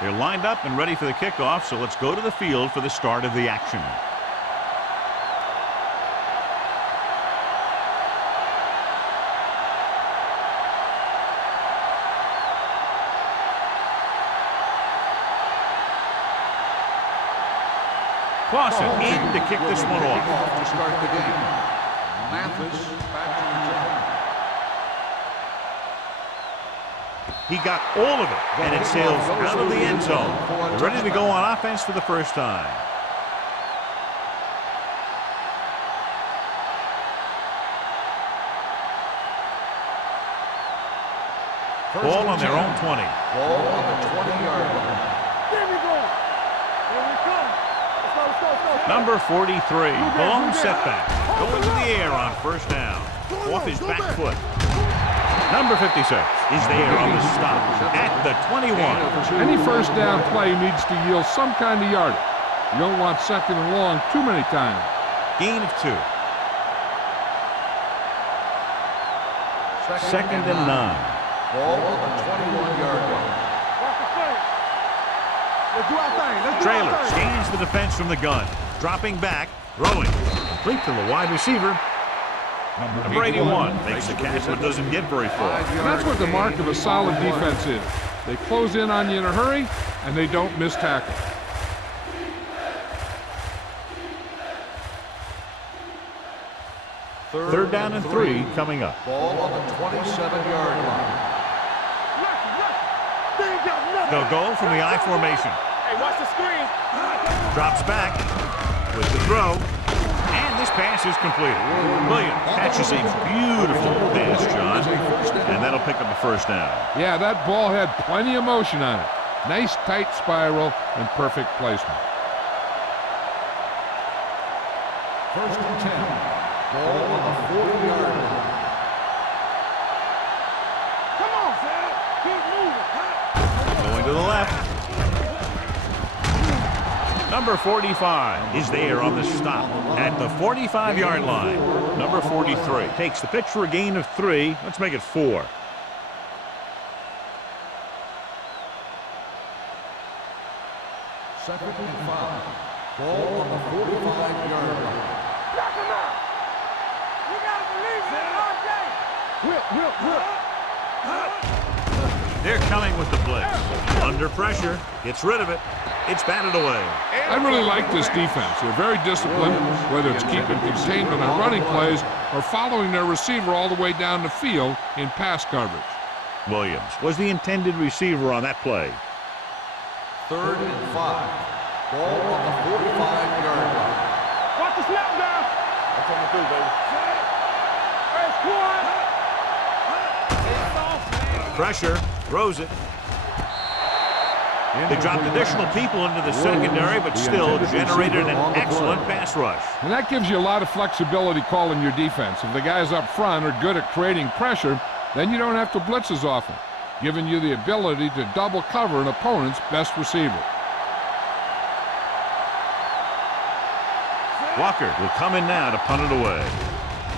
They're lined up and ready for the kickoff, so let's go to the field for the start of the action. Clausen in to kick this one off. To start the game. Mathis back to return. He got all of it, and it sails out of the end zone. They're ready to go on offense for the first time. Ball on their own 20. Ball on the 20-yard line. There we go. Here we come. Let's go. Number 43, blown setback. Going to the air on first down. Off his back foot. Number 56 is there on the stop at the 21. Any first down play needs to yield some kind of yardage. You don't want second and long too many times. Gain of 2. Second and 9. Ball on the 21-yard line. Let's do our thing. Let's do Trailer our thing. scans the defense from the gun. Dropping back, throwing. Complete to the wide receiver. Number 81 makes the catch but doesn't get very far. And that's what the mark of a solid defense is. They close in on you in a hurry, and they don't miss tackle. Third down and 3 coming up. Ball on the 27-yard line. They'll go from the I formation. Hey, watch the screen. Drops back with the throw. And this pass is completed. Williams catches a beautiful pass, John. And that'll pick up a first down. Yeah, that ball had plenty of motion on it. Nice tight spiral and perfect placement. First and 10. Ball on the 40-yard line. Come on, Sam. Keep moving. Going to the left. Number 45 is there on the stop at the 45-yard line. Number 43 takes the pitch for a gain of 3. Let's make it 4. Second and 5. Ball on the 45-yard line. Knock him out. You gotta believe it all day. Whip. They're coming with the blitz. Under pressure, gets rid of it. It's batted away. I really like this defense. They're very disciplined, whether it's keeping containment on running plays or following their receiver all the way down the field in pass coverage. Williams was the intended receiver on that play. Third and 5. Ball on the 45-yard line. Watch the snap down. That's what we do, baby. First one. Pressure, throws it. They dropped additional people into the secondary, but still generated an excellent pass rush. And that gives you a lot of flexibility calling your defense. If the guys up front are good at creating pressure, then you don't have to blitz as often, giving you the ability to double cover an opponent's best receiver. Walker will come in now to punt it away.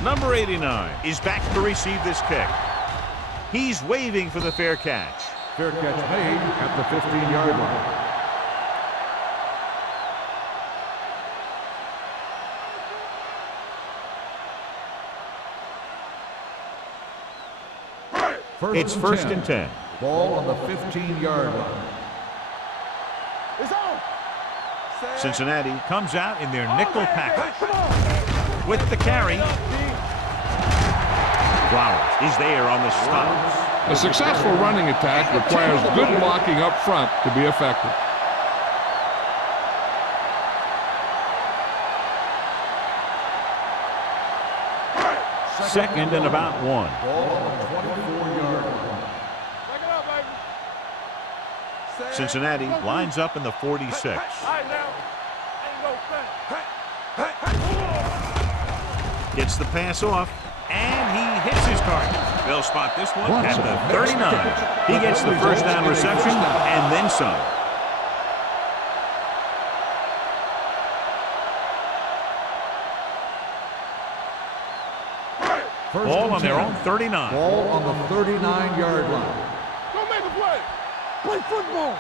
Number 89 is back to receive this kick. He's waving for the fair catch. Fair catch made at the 15-yard line. It's first and 10. Ball on the 15-yard line. It's on. Cincinnati comes out in their nickel package. With the carry, Flowers is there on the stop. A successful running attack requires good blocking up front to be effective. Second and about 1. Ball on the 24-yard line. Take it up, baby. Cincinnati lines up in the 46. All right, now. Ain't no thing. Gets the pass off, and he hits his target. They'll spot this one at the 39. He gets the first down reception and then some. Ball on their own 39. Ball on the 39-yard line. Go make a play. Play football.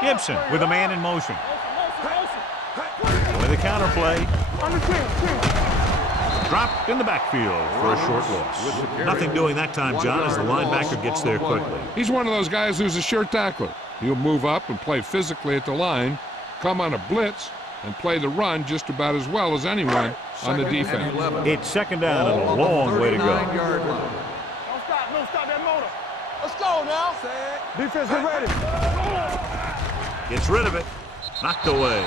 Gibson with a man in motion. With a counter play. Dropped in the backfield for a short loss. Nothing doing that time, John, as the linebacker gets there quickly. He's one of those guys who's a sure tackler. He'll move up and play physically at the line, come on a blitz, and play the run just about as well as anyone on the defense. It's second down and a long way to go. Don't stop that motor. Let's go now. Defense, get ready. Gets rid of it. Knocked away.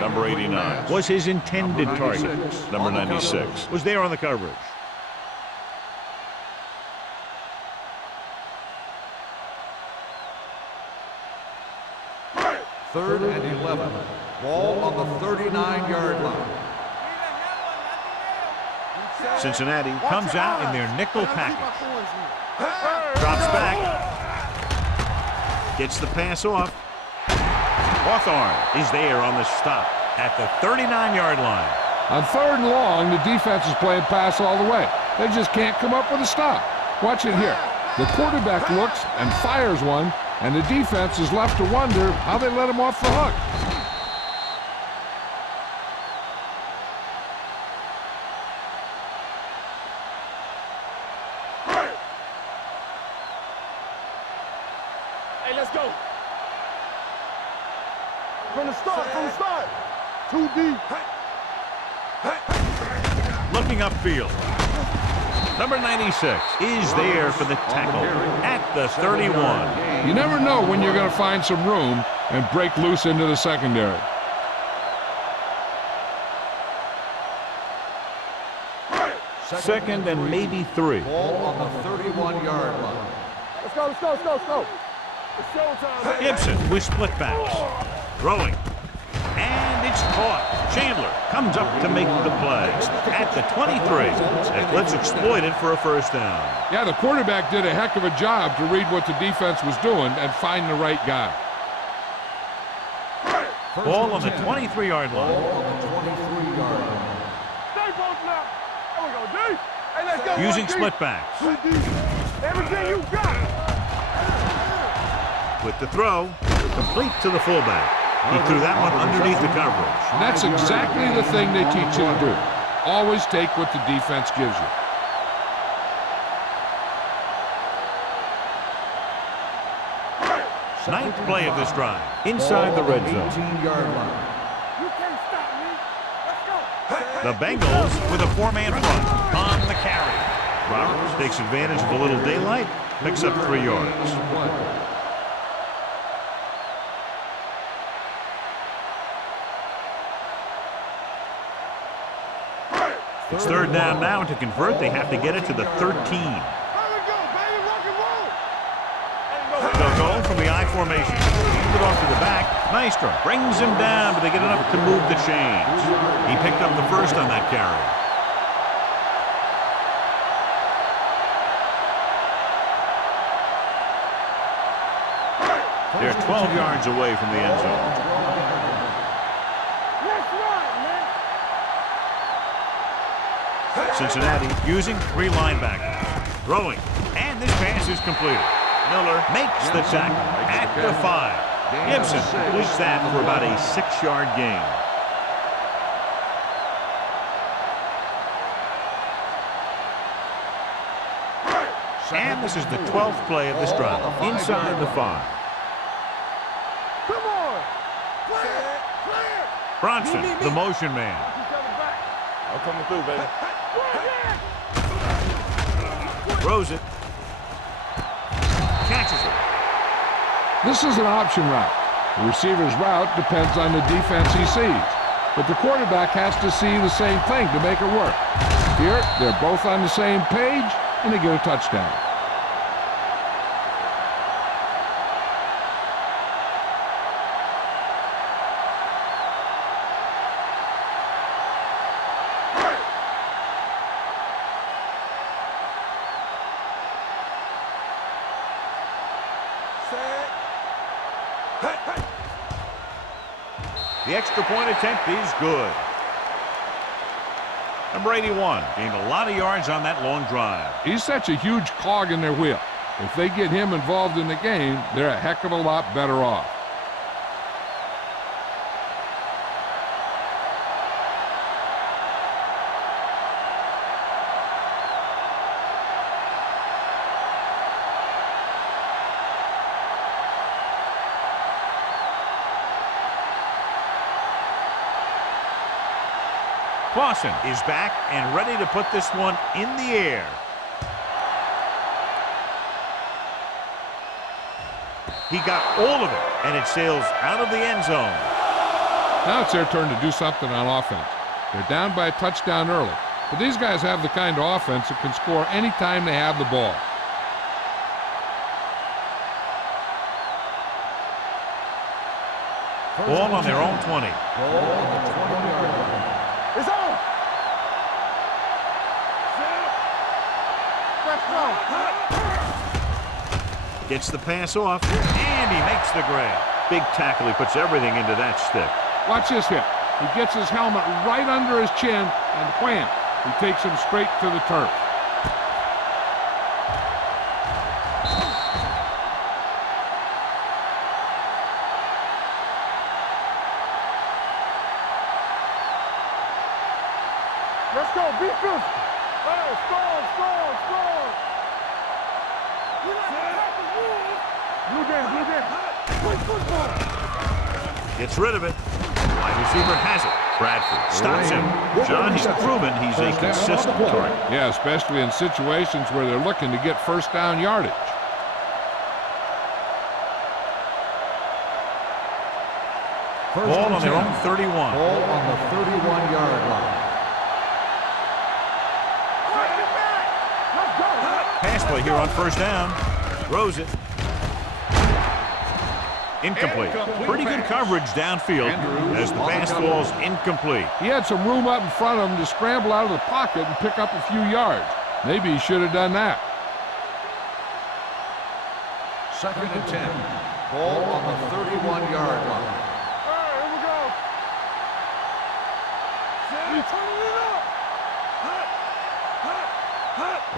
Number 89 was his intended target. Number 96 was there on the coverage. Third and 11. Ball on the 39-yard line. Cincinnati comes out in their nickel package. Drops back. Gets the pass off. Hawthorne is there on the stop at the 39-yard line. On third and long, the defense is playing pass all the way. They just can't come up with a stop. Watch it here. The quarterback looks and fires one, and the defense is left to wonder how they let him off the hook. Hey, let's go. From the start. Too deep. Looking upfield. Number 96 is there for the tackle at the 31. You never know when you're going to find some room and break loose into the secondary. Second and maybe 3. Ball on the 31-yard line. Let's go. It's showtime. Gibson with split backs. Throwing. And it's caught. Chandler comes up to make the play at the 23. And let's exploit it for a first down. Yeah, the quarterback did a heck of a job to read what the defense was doing and find the right guy. Ball on the 23-yard line. Ball on the 23-yard line. Stay close now. There we go, D. Hey, let's go. Using D. split backs. Everything you got. With the throw, complete to the fullback. He threw that one underneath the coverage. And that's exactly the thing they teach you to do. Always take what the defense gives you. Ninth play of this drive. Inside the red zone. 18-yard line. You can't stop me. Let's go. The Bengals with a 4-man front on the carry. Roberts takes advantage of a little daylight, picks up 3 yards. It's third down now, and to convert, they have to get it to the 13. There we go, baby. Rock and roll. They'll go from the I formation. Hand it off to the back. Maestro brings him down, but they get enough to move the chains. He picked up the first on that carry. They're 12 yards away from the end zone. Let's run, man. Cincinnati using 3 linebackers. Throwing. And this pass is completed. Miller makes the tackle at the 5. Gibson completes that for about a 6-yard gain. And this is the 12th play of this drive. Inside the 5. Come on. Clear. Bronson, the motion man. I'm coming through, baby. Throws it. Catches it. This is an option route. The receiver's route depends on the defense he sees. But the quarterback has to see the same thing to make it work. Here, they're both on the same page, and they get a touchdown. The extra point attempt is good. Number 81 gained a lot of yards on that long drive. He's such a huge cog in their wheel. If they get him involved in the game, they're a heck of a lot better off. Clausen is back and ready to put this one in the air. He got all of it, and it sails out of the end zone. Now it's their turn to do something on offense. They're down by a touchdown early, but these guys have the kind of offense that can score anytime they have the ball. Ball on their own 20. Ball on the 20-yard line. It's on. Let's go. Gets the pass off, and he makes the grab. Big tackle. He puts everything into that stick. Watch this hit. He gets his helmet right under his chin, and wham, he takes him straight to the turf. Let's go. Be good. Hey, score. You like to tackle rules. Blue game. Good football. Gets rid of it. Wide receiver has it. Bradford stops him. John, he's proven he's a consistent target. Yeah, especially in situations where they're looking to get first down yardage. Ball on their own 31. Ball on the 31-yard line. Pass play here on first down. Throws it. Incomplete. Pretty good coverage downfield as the pass falls incomplete. He had some room up in front of him to scramble out of the pocket and pick up a few yards. Maybe he should have done that. 2nd and 10. Ball on the 31-yard line. Here we go. He's turning it up.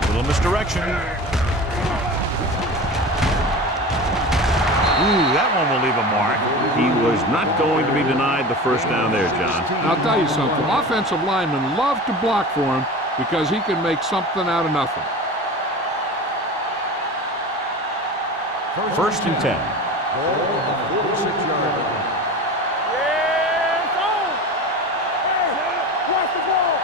A little misdirection. Ooh, that one will leave a mark. He was not going to be denied the first down there, John. I'll tell you something. Offensive linemen love to block for him because he can make something out of nothing. 1st and 10. Ball on the 46-yard line. Yeah, it's on. Hey, watch the ball.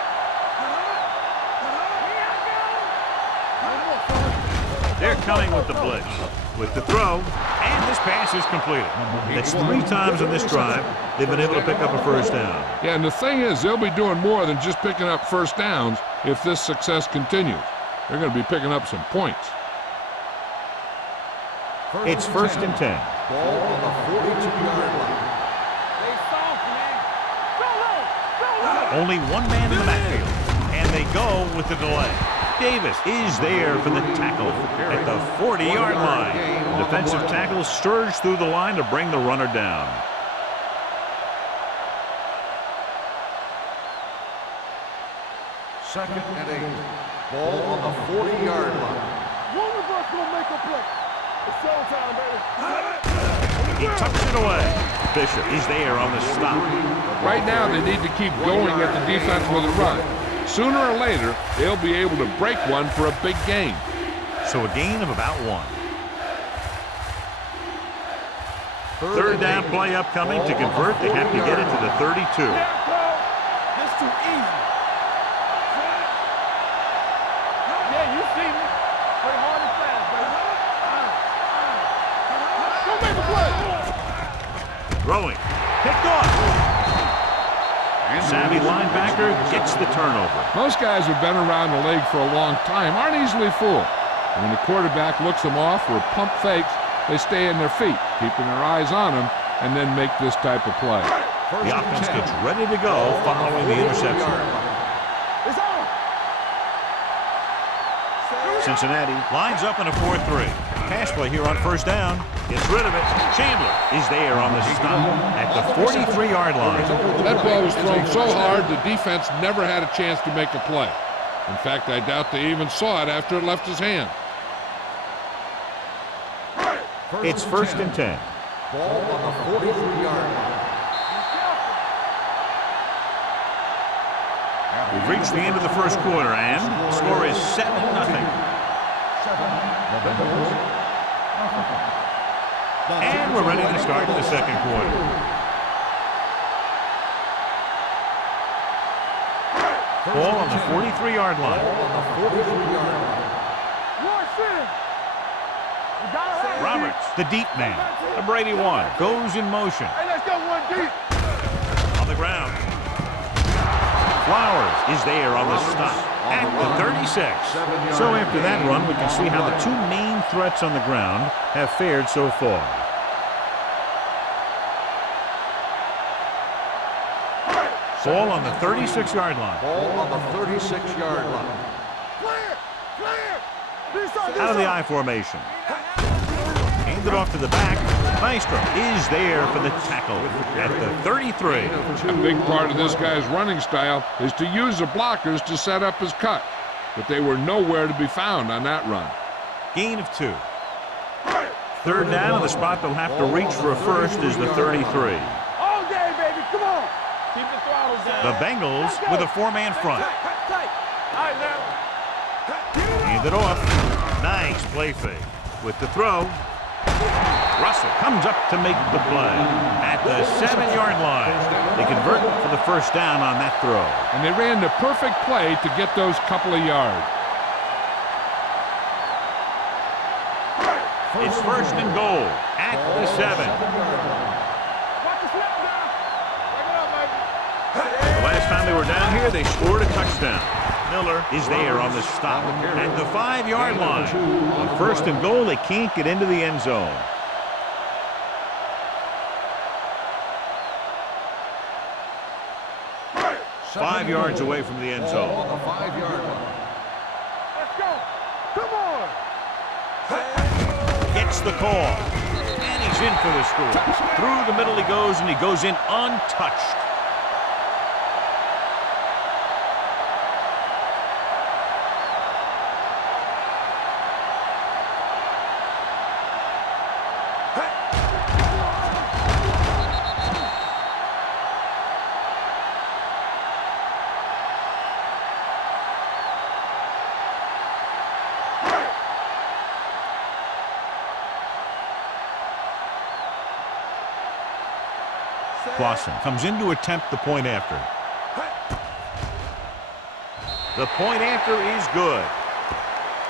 They're coming with the blitz. With the throw, and this pass is completed. That's 3 times in this drive they've been able to pick up a first down. Yeah, and the thing is, they'll be doing more than just picking up first downs if this success continues. They're going to be picking up some points. It's 1st and 10. Ball on the 42-yard line. They soft, man. Go low. Only one man in the backfield, and they go with the delay. Davis is there for the tackle at the 40-yard line. The defensive tackle surged through the line to bring the runner down. Second and 8. Ball on the 40-yard line. One of us gonna make a play. It's showtime, baby. He tucks it away. Bishop is there on the stop. Right now, they need to keep going at the defense with a run. Sooner or later, they'll be able to break one for a big gain. So a gain of about 1. Third down play upcoming. To convert, they have to get it to the 32. This too easy. Yeah, you see me. Play hard and fast, baby. Go make a play. Throwing. Picked off. Savvy linebacker gets the turnover. Most guys who've been around the league for a long time aren't easily fooled. And when the quarterback looks them off or pump fakes, they stay in their feet, keeping their eyes on them, and then make this type of play. The offense gets ready to go following the interception. It's on. Cincinnati lines up in a 4-3. Pass play here on first down. Gets rid of it. Chandler is there on the stop at the 43-yard line. That ball was thrown so hard, the defense never had a chance to make a play. In fact, I doubt they even saw it after it left his hand. It's first and 10. Ball on the 43-yard line. We've reached the end of the first quarter, and the score is 7-0. And we're ready to start the second quarter. Ball on the 43-yard line. Roberts, the deep man, number 81, goes in motion. Hey, let's go one deep. On the ground. Flowers is there on the stop at the 36. So after that run, we can see how the two main threats on the ground have fared so far. Ball on the 36-yard line. Ball on the 36-yard line. Clear, clear. This side, Out of the I formation. Handed off to the back. Maestro is there for the tackle at the 33. A big part of this guy's running style is to use the blockers to set up his cut, but they were nowhere to be found on that run. Gain of 2. Third down, and the spot they'll have to reach for a first is the 33. all day, baby. Come on. Keep the throttle down. The Bengals with a 4-man front. Tight. All right, now. Hand it off. Nice play fake. With the throw, Russell comes up to make the play at the 7-yard line. They convert for the first down on that throw. And they ran the perfect play to get those couple of yards. It's first and goal at the 7. Watch the snap now. Break it up, baby. The last time they were down here, they scored a touchdown. Miller is there on the stop at the 5-yard line. On first and goal, they can't get into the end zone. Five yards away from the end Ball zone. on the 5-yard line. Let's go. Come on. Gets the call. And he's in for the score. Through the middle he goes, and he goes in untouched. Clausen comes in to attempt the point after. The point after is good.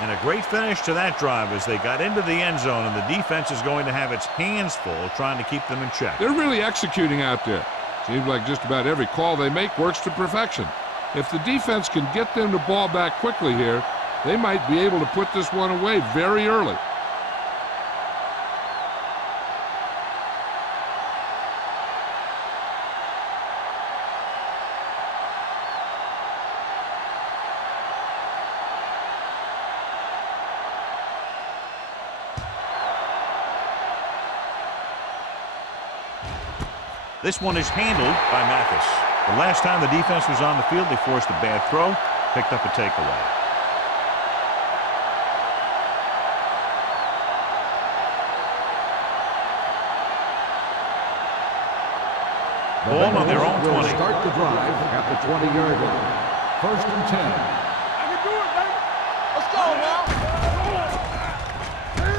And a great finish to that drive as they got into the end zone, and the defense is going to have its hands full trying to keep them in check. They're really executing out there. Seems like just about every call they make works to perfection. If the defense can get them the ball back quickly here, they might be able to put this one away very early. This one is handled by Mathis. The last time the defense was on the field, they forced a bad throw, picked up a takeaway. Ball on their own 20. Start the drive at the 20-yard line. First and 10. I can do it, baby. Let's go now.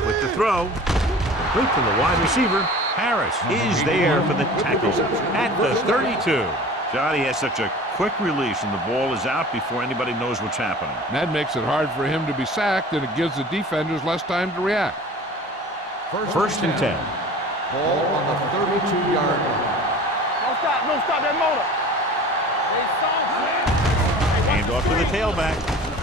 With the throw, complete from the wide receiver. Harris is there for the tackle at the 32. Johnny has such a quick release, and the ball is out before anybody knows what's happening. And that makes it hard for him to be sacked, and it gives the defenders less time to react. First and 10. Ball on the 32-yard line. No stop that motor. Hand off to the tailback.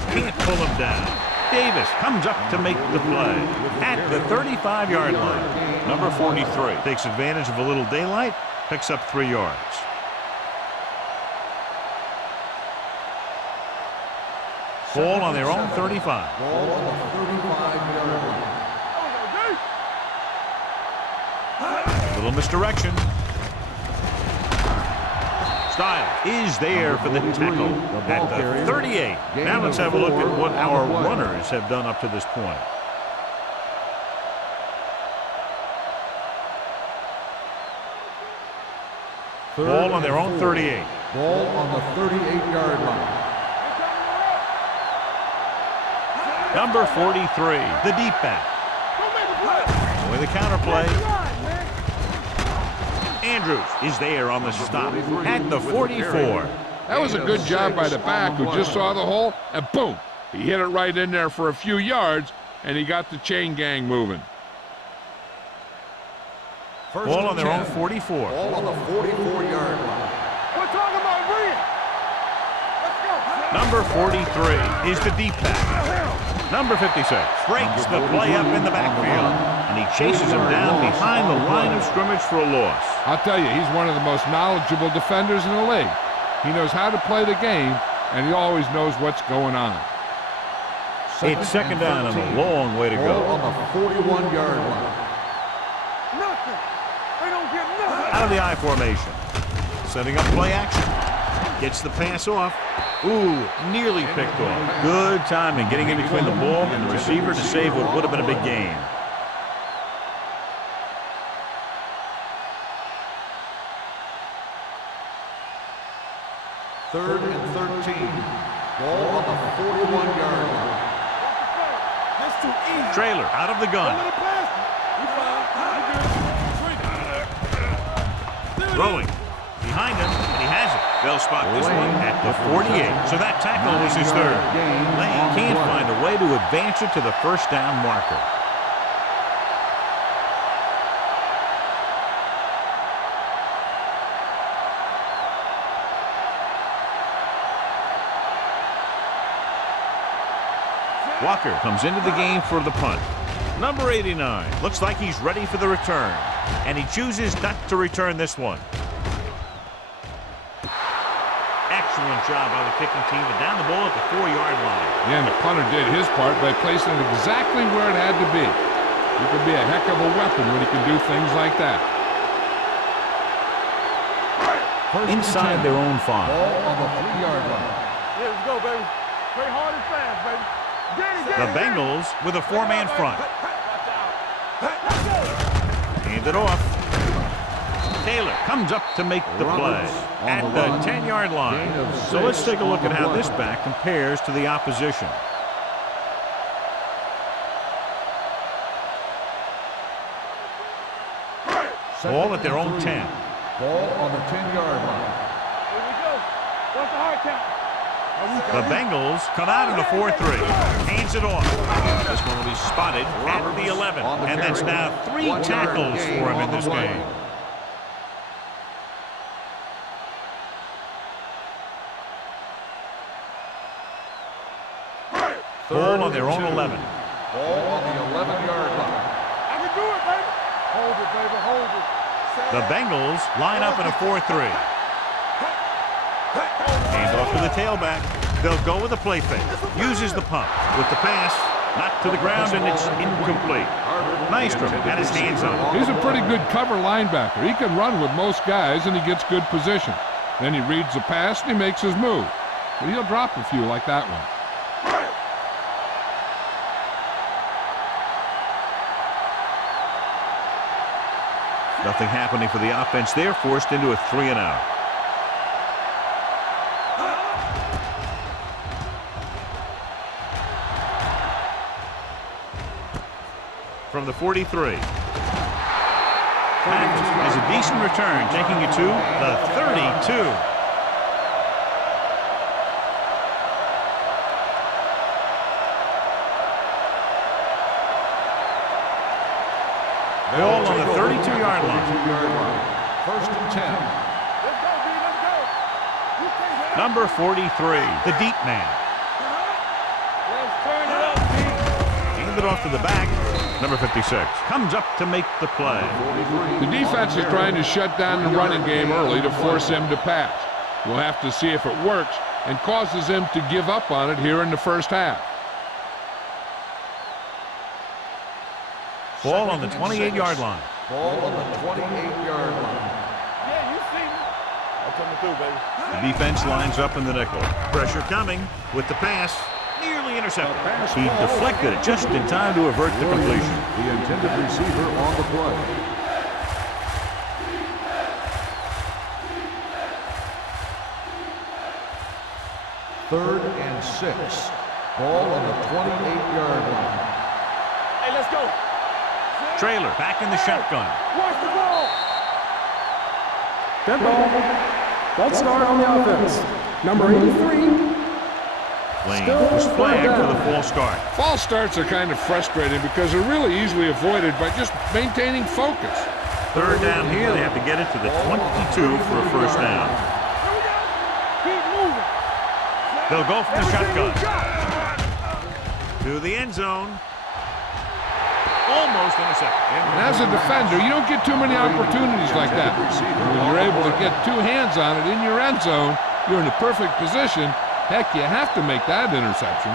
Can't pull him down. Davis comes up to make the play at the 35-yard line. Number 43 takes advantage of a little daylight, picks up 3 yards. Ball on their own 35. Ball on the 35-yard line. Little misdirection. Style is there for the tackle at the 38. Now let's have a look at what our runners have done up to this point. Ball on their own 38. Ball on the 38-yard line. Number 43, the deep back. With a counter play. Andrews is there on the stop at the 44. That was a good job by the back who just saw the hole, and boom, he hit it right in there for a few yards, and he got the chain gang moving. Ball on their own 44. Ball on the 44-yard line. We're talking about Reed. Let's go. Number 43 is the deep back. Number 56 breaks the play up in the backfield, and he chases him down behind the line of scrimmage for a loss. I'll tell you, he's one of the most knowledgeable defenders in the league. He knows how to play the game, and he always knows what's going on. It's second down and a long way to Ball go. on the 41-yard line. Nothing. They don't get nothing. Out of the I formation. Setting up play action. Gets the pass off. Ooh, nearly picked off. Good timing getting in between the ball and the receiver to save what would have been a big gain. Third and 13. Ball on the 41-yard line. That's too easy. Trailer out of the gun. Let it pass. You fine. Throwing. Behind him, and he has it. They'll spot this one at the 48. So that tackle was his third. Lane can't find a way to advance it to the first down marker. Walker comes into the game for the punt. Number 89 looks like he's ready for the return, and he chooses not to return this one. Excellent job by the kicking team to down the ball at the 4-yard line. Yeah, and the punter did his part by placing it exactly where it had to be. He can be a heck of a weapon when he can do things like that. Inside their own 5. Ball on the 3-yard line. Yeah, let's go, baby. Play hard and fast, baby. The Bengals with a 4-man front. Hand it off. Taylor comes up to make the play at the 10-yard line. So let's take a look at how this back compares to the opposition. Ball at their own 10. Ball on the 10-yard line. Here we go. What's the hard count? The Bengals come out in a 4-3. Hands it off. This one will be spotted at the 11. And that's now 3 tackles for him in this game. Ball on their own 11. Ball on the 11-yard line. I can do it, baby. Hold it, baby. Hold it. The Bengals line up in a 4-3. Hand off to the tailback. They'll go with a play fake. Uses the pump. With the pass, knocked to the ground, and it's incomplete. Nystrom had his hands on it. He's a pretty good cover linebacker. He can run with most guys, and he gets good position. Then he reads the pass, and he makes his move. But he'll drop a few like that one. Nothing happening for the offense. They're forced into a 3-and-out. From the 43. That is a decent return, taking it to the 32. Ball on the 32-yard line. First and 10. Let's go, B. Let's go. You can't hit it. Number 43, the deep man. Let's turn it up, B. Hand it off to the back. Number 56 comes up to make the play. The defense is trying to shut down the running game early to force him to pass. We'll have to see if it works and causes him to give up on it here in the first half. Ball on the 28-yard line. Ball on the 28-yard line. Yeah, you see me. I'm coming through, baby. The defense lines up in the nickel. Pressure coming with the pass. Nearly intercepted. He deflected it just in time to avert the completion. The intended receiver on the play. 3rd and 6. Ball on the 28-yard line. Hey, let's go. Trailer back in the shotgun. Watch the ball. Dead ball. False start on the offense. Number 83. Lane was flagged for the false start. False starts are kind of frustrating because they're really easily avoided by just maintaining focus. 3rd down here, they have to get it to the 22 for a first down. Keep moving. They'll go from the shotgun to the end zone. Almost intercepted. And as a defender, you don't get too many opportunities like that. When you're able to get two hands on it in your end zone, you're in the perfect position. Heck, you have to make that interception.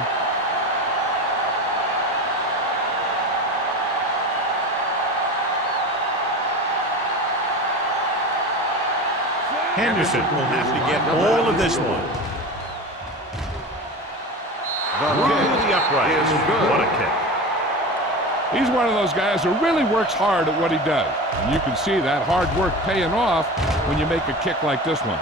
Henderson will have to get all of this one. Through the uprights. What a kick. He's one of those guys who really works hard at what he does. And you can see that hard work paying off when you make a kick like this one.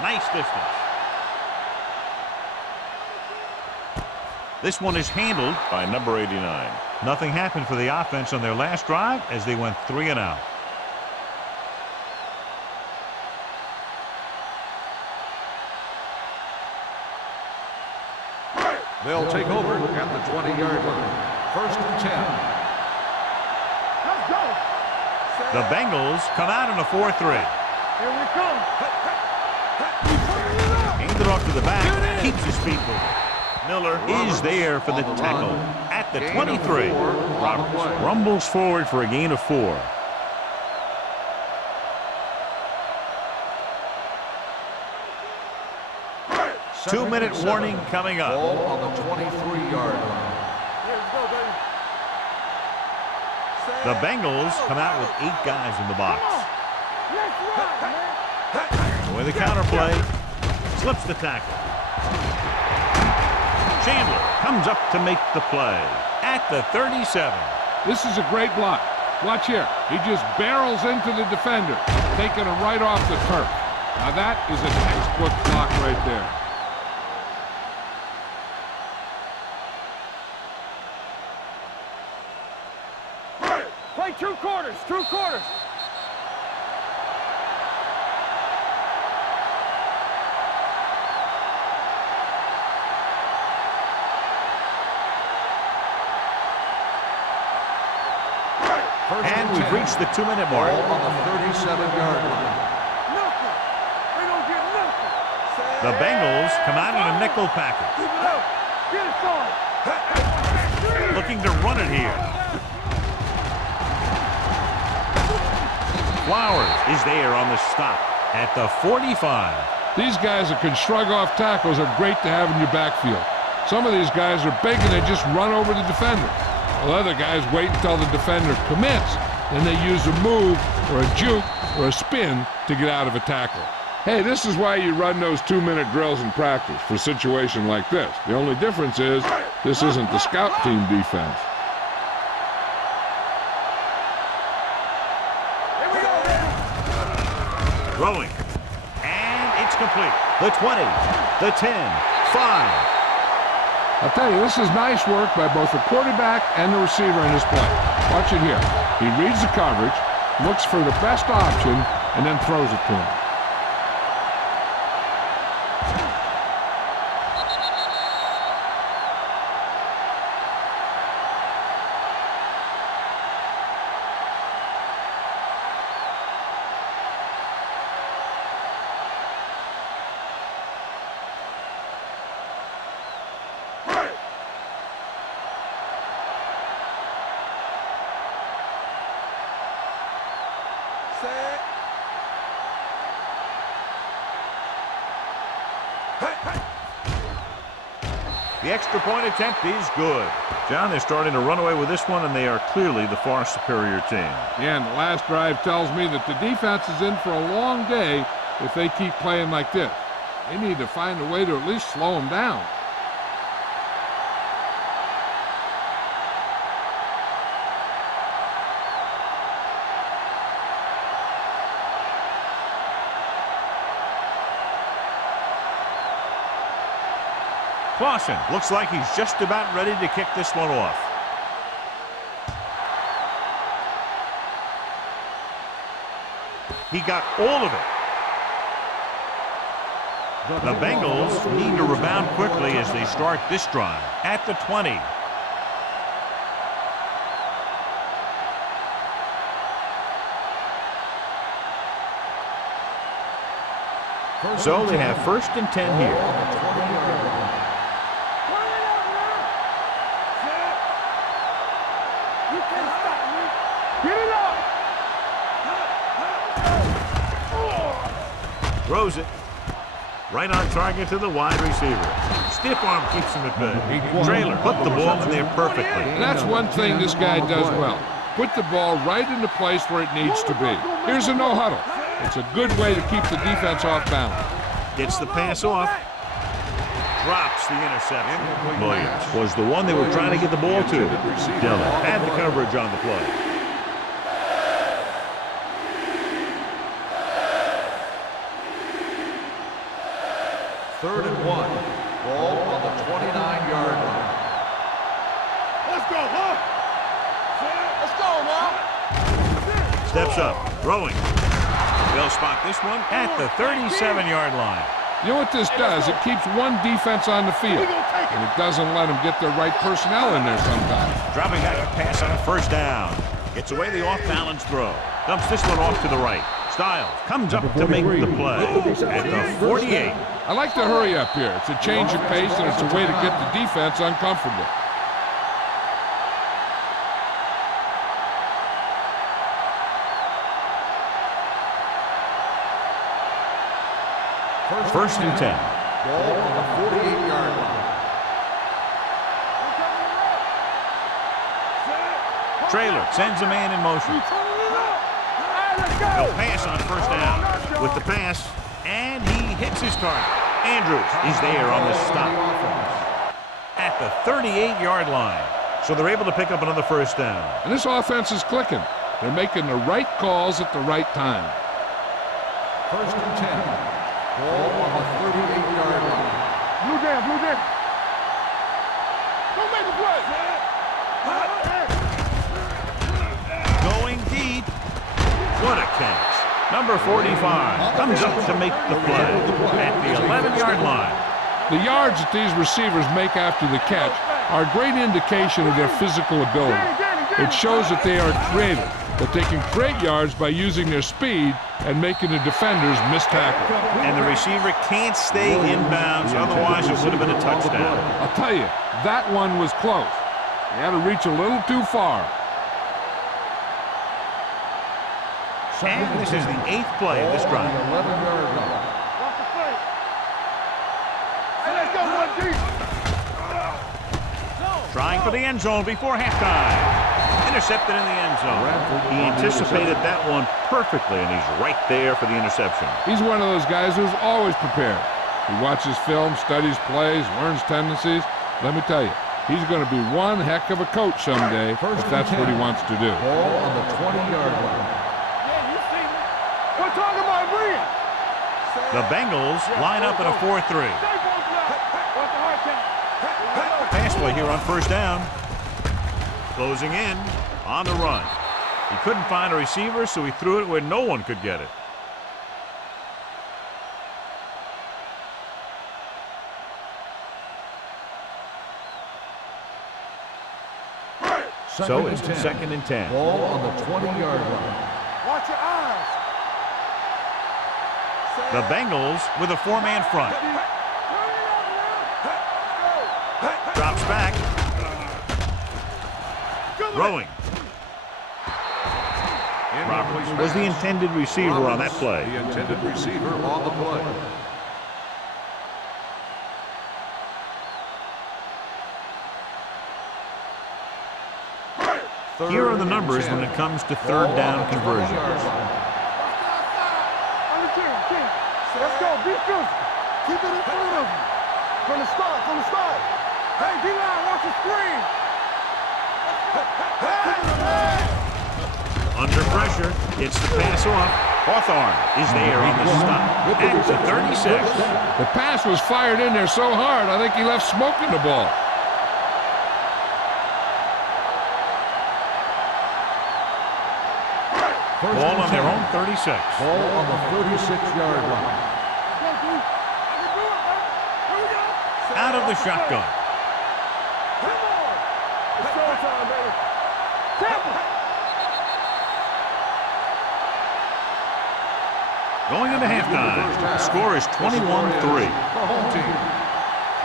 Nice distance. This one is handled by number 89. Nothing happened for the offense on their last drive as they went 3 and out. They'll take over at the 20-yard line. 1st and 10. Let's go. The Bengals come out in a 4-3. Here we come. Handed off to the back, keeps his feet moving. Miller is there for the tackle at the 23. Roberts rumbles forward for a gain of 4. Two-minute warning coming up. Ball on the 23-yard line. Here we go, baby. The Bengals come out with 8 guys in the box. Let's ride, man. With the counterplay, slips the tackle. Chandler comes up to make the play at the 37. This is a great block. Watch here. He just barrels into the defender, taking him right off the turf. Now that is a textbook block right there. Play 2 quarters, 2 quarters. And we've reached the 2-minute mark. Ball on the 37-yard line. Nothing. They don't get nothing. The Bengals come out in a nickel package. Keep it up. Get it started. Looking to run it here. Flowers is there on the stop at the 45. These guys that can shrug off tackles are great to have in your backfield. Some of these guys are big and they just run over the defender. While other guys wait until the defender commits, then they use a move or a juke or a spin to get out of a tackle. Hey, this is why you run those 2-minute drills in practice for a situation like this. The only difference is this isn't the scout team defense. Here we go, man. Throwing. And it's complete. The 20, the 10, 5. I'll tell you, this is nice work by both the quarterback and the receiver in this play. Watch it here. He reads the coverage, looks for the best option, and then throws it to him. The extra point attempt is good. John, they're starting to run away with this one, and they are clearly the far superior team. Yeah, and the last drive tells me that the defense is in for a long day if they keep playing like this. They need to find a way to at least slow them down. Clausen looks like he's just about ready to kick this one off. He got all of it. The Bengals need to rebound quickly as they start this drive at the 20. So they have 1st and 10 here. Throws it right on target to the wide receiver. Stiff arm keeps him at bay. Traylor put the ball in there perfectly. And that's one thing this guy does well. Put the ball right in the place where it needs to be. Here's a no huddle. It's a good way to keep the defense off balance. Gets the pass off. Drops the interception. Williams was the one they were trying to get the ball to. Dillon had the coverage on the play. Third and 1. Ball on the 29-yard line. Let's go, huh? Let's go, now. Steps up, throwing. They'll spot this one at the 37-yard line. You know what this does? It keeps one defense on the field, and it doesn't let them get the right personnel in there sometimes. Dropping back a pass on a 1st down. Gets away the off-balance throw. Dumps this one off to the right. Styles comes up to make the play at the 48. I like to hurry up here. It's a change of pace, and it's a way to get the defense uncomfortable. First and 10. Ball on the 48-yard line. Traylor sends a man in motion. He'll pass on 1st down. With the pass, and he hits his target. Andrews is there on the stop at the 38-yard line. So they're able to pick up another 1st down. And this offense is clicking. They're making the right calls at the right time. 1st and 10. Ball on the 38-yard line. Blue down, blue down. Don't make a play. Going deep. What a catch. Number 45 comes up to make the play at the 11-yard line. The yards that these receivers make after the catch are a great indication of their physical ability. It shows that they are creative, that they can create yards by using their speed and making the defenders miss tackle. And the receiver can't stay inbounds, otherwise it would have been a touchdown. I'll tell you, that one was close. They had to reach a little too far. And this is the 8th play of this drive. 11-yard line. Watch the play. Hey, let's go, one deep. Trying for the end zone before halftime. Intercepted in the end zone. He anticipated that one perfectly, and he's right there for the interception. He's one of those guys who's always prepared. He watches film, studies plays, learns tendencies. Let me tell you, he's going to be one heck of a coach someday if that's what he wants to do. Ball on the 20-yard line. We're talking about Green. The Bengals line up in a 4-3. Pass play here on 1st down. Closing in on the run. He couldn't find a receiver, so he threw it where no one could get it. So it's 2nd and 10. Ball on the 20-yard line. Watch your eyes. The Bengals with a 4-man front. Drops back. Throwing. Roberts was the intended receiver on that play. The intended receiver on the play. Here are the numbers when it comes to third down conversions. On the 10, 10. Let's go. Be physical. Keep it in front of you. From the start, from the start. Hey, D-line, watch the screen. Under pressure, gets the pass off. Hawthorne is there on the stop. At the 36. The pass was fired in there so hard, I think he left smoke in the ball. Ball on their own 36. Ball on the 36-yard line. Out of the shotgun. Come on. It's showtime, baby. Tampa. Going into halftime, the score is 21-3. The home team.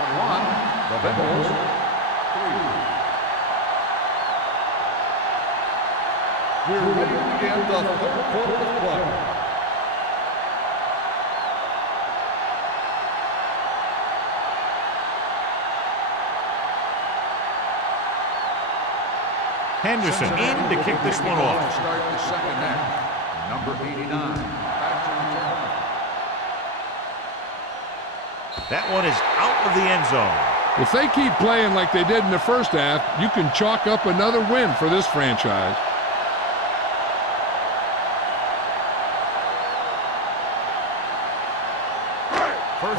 21, the Bengals. 3. We're ready to begin the third quarter of play. Henderson in to kick this one off. Start the second half. Number 89. Back to return. That one is out of the end zone. If they keep playing like they did in the first half, you can chalk up another win for this franchise.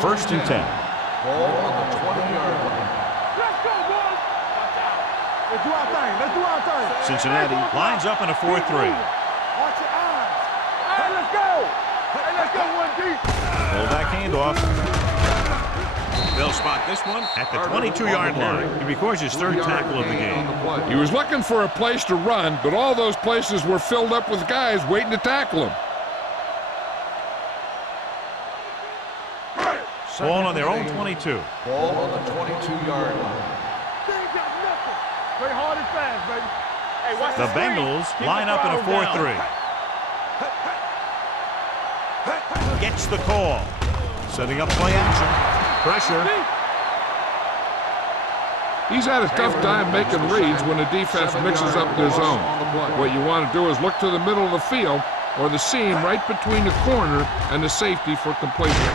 First and 10. Ball on the 20-yard line. Let's go, boys. Watch out. Let's do our thing. Let's do our thing. Cincinnati lines up in a 4-3. Watch your eyes. Hey, let's go. Hey, let's go, 1 deep. Pull back handoff. They'll spot this one at the 22-yard line. He records his third tackle of the game. He was looking for a place to run, but all those places were filled up with guys waiting to tackle him. Ball on their own 22. Ball on the 22-yard line. They ain't got nothing. Play hard and fast, baby. Hey, watch The screen. Bengals Keep line the up in a crowd down. 4-3. Gets the call. Setting up play action. Pressure. He's had a tough time making reads when the defense mixes up their zone. What you want to do is look to the middle of the field or the seam right between the corner and the safety for completion.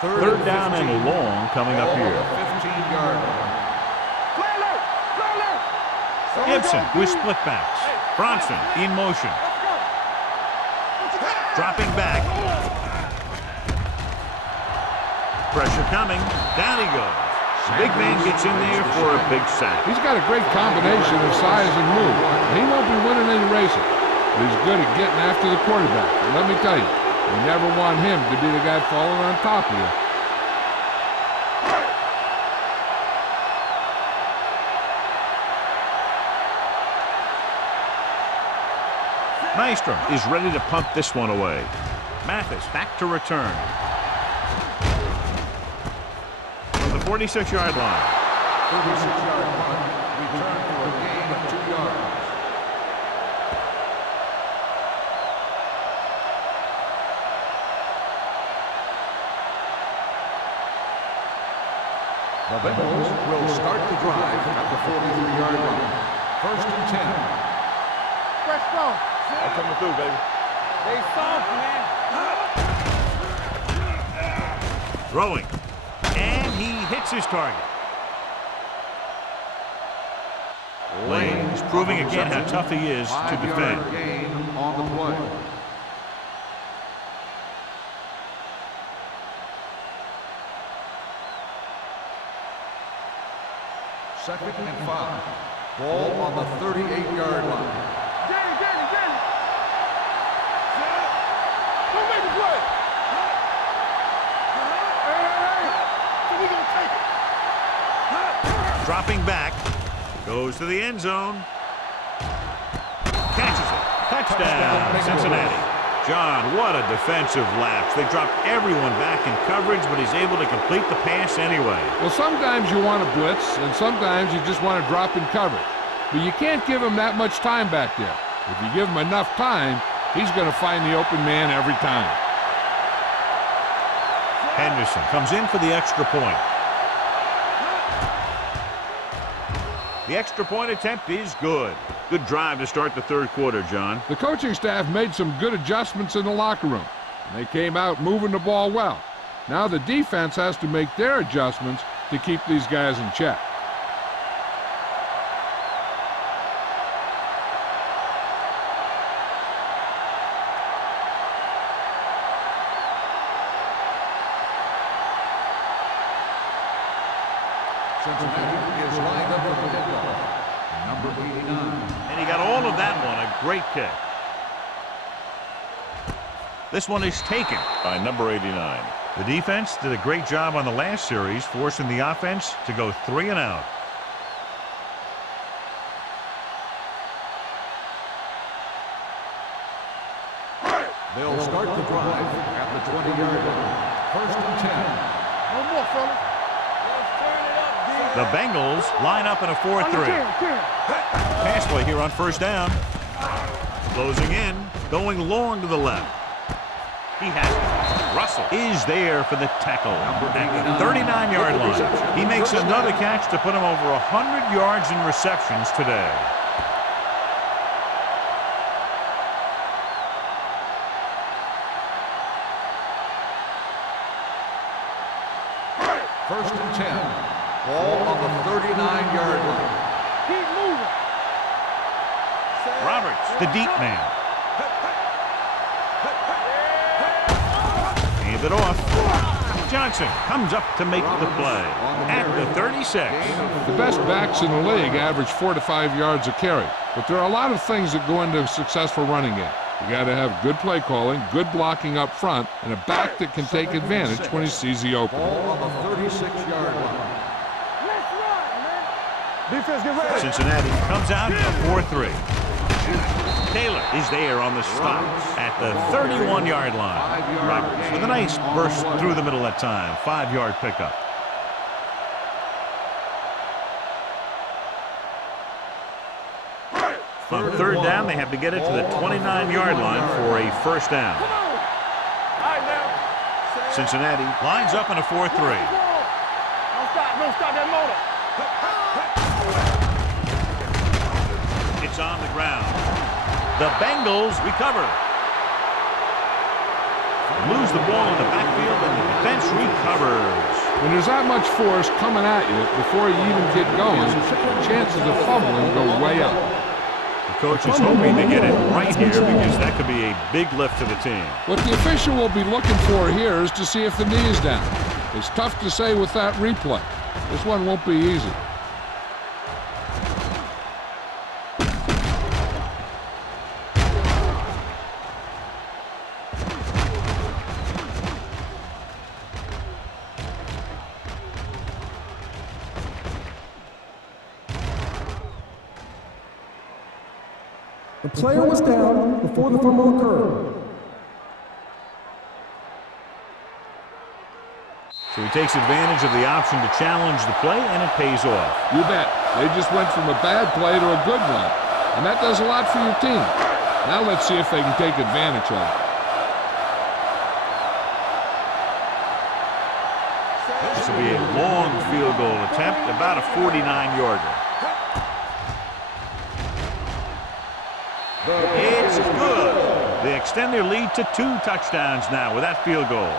Third down and long coming up here. 15-yard line. Play alert. Play alert. Gibson with split backs. Bronson in motion. Let's go. What you got? Dropping back. Pressure coming. Down he goes. The big man gets in there for a big sack. He's got a great combination of size and move. He won't be winning any races, but he's good at getting after the quarterback. And let me tell you, you never want him to be the guy falling on top of you. Maestro is ready to pump this one away. Mathis back to return. From the 46-yard line. 36-yard punt. Return for a gain of 2 yards. The Bengals will start the drive at the 43-yard line. First and 10. Fresh start. I'm coming through, baby. They soft, man. Throwing. And he hits his target. Lane is proving again how tough he is to defend. 5-yard gain on the play. Second and 5. Ball on the 38-yard line. Danny. Don't make the play. Hey. So we gonna take it. Dropping back. Goes to the end zone. Catches it. Touchdown, Cincinnati. John, what a defensive lapse. They dropped everyone back in coverage, but he's able to complete the pass anyway. Well, sometimes you want to blitz, and sometimes you just want to drop in coverage. But you can't give him that much time back there. If you give him enough time, he's going to find the open man every time. Henderson comes in for the extra point. The extra point attempt is good. Good drive to start the third quarter, John. The coaching staff made some good adjustments in the locker room. They came out moving the ball well. Now the defense has to make their adjustments to keep these guys in check. Cincinnati is lined up for the kickoff. Number 89. And he got all of that one. A great kick. This one is taken by number 89. The defense did a great job on the last series, forcing the offense to go 3 and out. They'll start the drive at the 20-yard line. First and 10. No more, fellas. The Bengals line up in a 4-3. Pass play here on first down. Closing in, going long to the left. He has it. Russell is there for the tackle at the 39-yard line. He makes another catch to put him over 100 yards in receptions today. First and 10. Ball on the 39-yard line. Keep moving. Roberts, the deep man. Hand it off. Johnson comes up to make the play at the 36. The best backs in the league average 4 to 5 yards a carry, but there are a lot of things that go into a successful running game. You got to have good play calling, good blocking up front, and a back that can take advantage when he sees the opening. Ball on the 36-yard line. Let's run, man. Defense, get ready. Cincinnati comes out in a 4-3. Taylor is there on the stop at the 31-yard line. Roberts with a nice burst through the middle that time. 5-yard pickup. On third down, they have to get it to the 29-yard line for a first down. All right, now. Cincinnati lines up in a 4-3. Don't stop that motor. It's on the ground. The Bengals recover. Lose the ball in the backfield, and the defense recovers. When there's that much force coming at you before you even get going, chances of fumbling go way up. The coach is hoping to get it right here because that could be a big lift to the team. What the official will be looking for here is to see if the knee is down. It's tough to say with that replay. This one won't be easy. The player was down before the fumble occurred. So he takes advantage of the option to challenge the play, and it pays off. You bet. They just went from a bad play to a good one. And that does a lot for your team. Now let's see if they can take advantage of it. This will be a long field goal attempt, about a 49-yarder. It's good. They extend their lead to 2 touchdowns now with that field goal.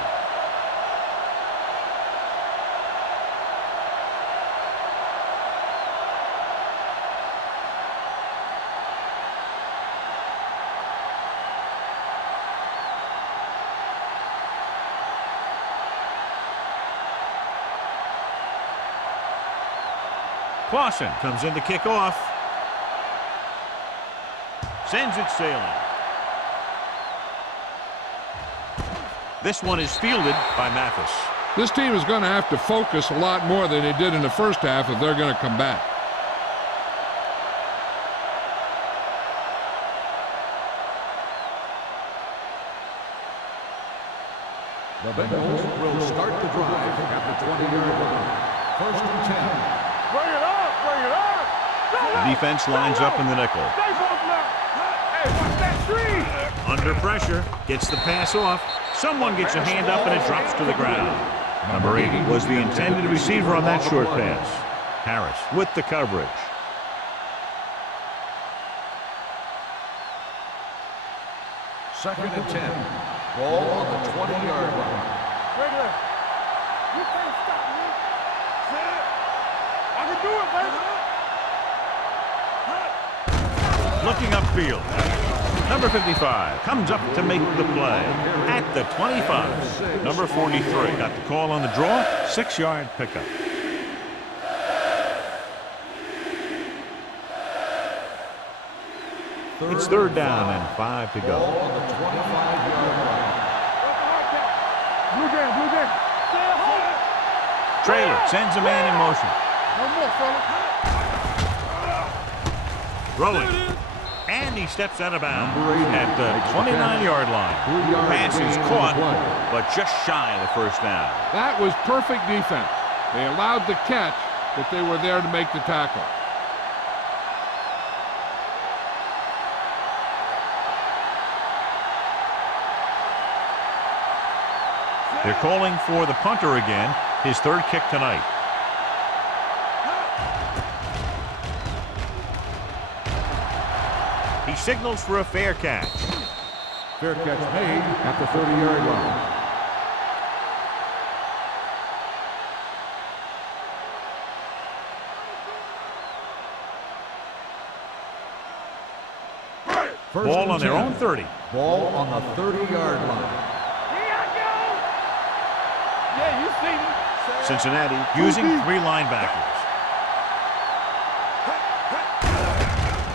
Clausen comes in to kick off. Sends it sailing. This one is fielded by Mathis. This team is going to have to focus a lot more than they did in the first half if they're going to come back. The Bengals will start the drive at the 20-yard line. First and 10. Bring it up, bring it up. The defense lines up in the nickel. Stay focused now. Hey, watch that screen. Under pressure, gets the pass off. Someone gets a hand up and it drops to the ground. Number 80 was the intended receiver on that short pass. Harris with the coverage. Second and 10. Ball on the 20-yard line. Regular. You can't stop me. I can do it, baby. Looking upfield. Number 55 comes up to make the play at the 25. Number 43 got the call on the draw, 6-yard pickup. It's third down and 5 to go. Ball on the 25-yard line. Blue game, blue game. Stay home. Trailer sends a man in motion. No more, fella. Rolling. And he steps out of bounds at the 29-yard line. Pass is caught, but just shy of the first down. That was perfect defense. They allowed the catch, but they were there to make the tackle. They're calling for the punter again, his third kick tonight. He signals for a fair catch. Fair catch made at the 30-yard line. Ball on their own 30. Ball on the 30-yard line. Yeah, you see me. Cincinnati using 3 linebackers.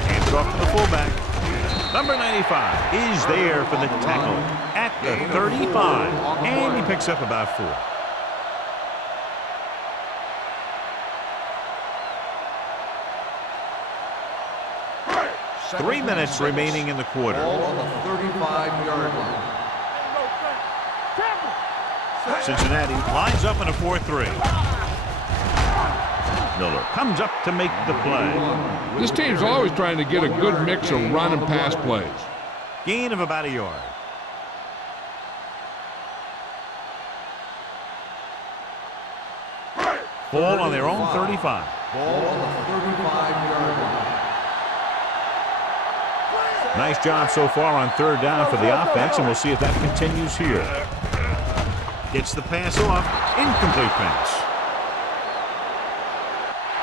Hands off to the fullback. Number 95 is there for the tackle at the 35. And he picks up about 4. Three minutes remaining in the quarter. Ball on the 35-yard line. Cincinnati lines up in a 4-3. Miller comes up to make the play. This team's always trying to get a good mix of run and pass plays. Gain of about a yard. Ball on their own 35. Ball on the 35-yard line. Nice job so far on third down for the offense, and we'll see if that continues here. Gets the pass off. Incomplete pass.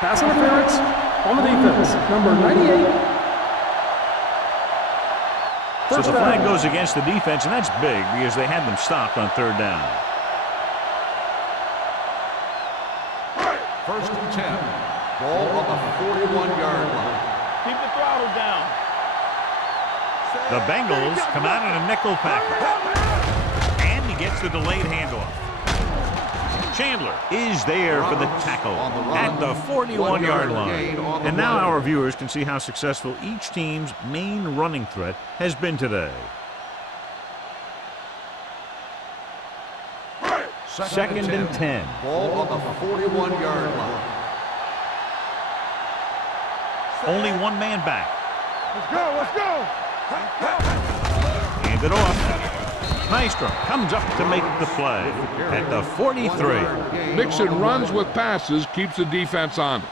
Pass interference on the defense. Number 98. So First the flag down. goes against the defense, and that's big because they had them stopped on third down. First and 10. Ball on the 41-yard line. Keep the throttle down. The Bengals come out in a nickel package. And he gets the delayed handoff. Chandler is there for the tackle at the 41-yard line. And now our viewers can see how successful each team's main running threat has been today. Second and 10. Ball on the 41-yard line. Only one man back. Let's go, let's go. Hand it off. Maestro comes up to make the play at the 43. Mixing runs with passes keeps the defense honest.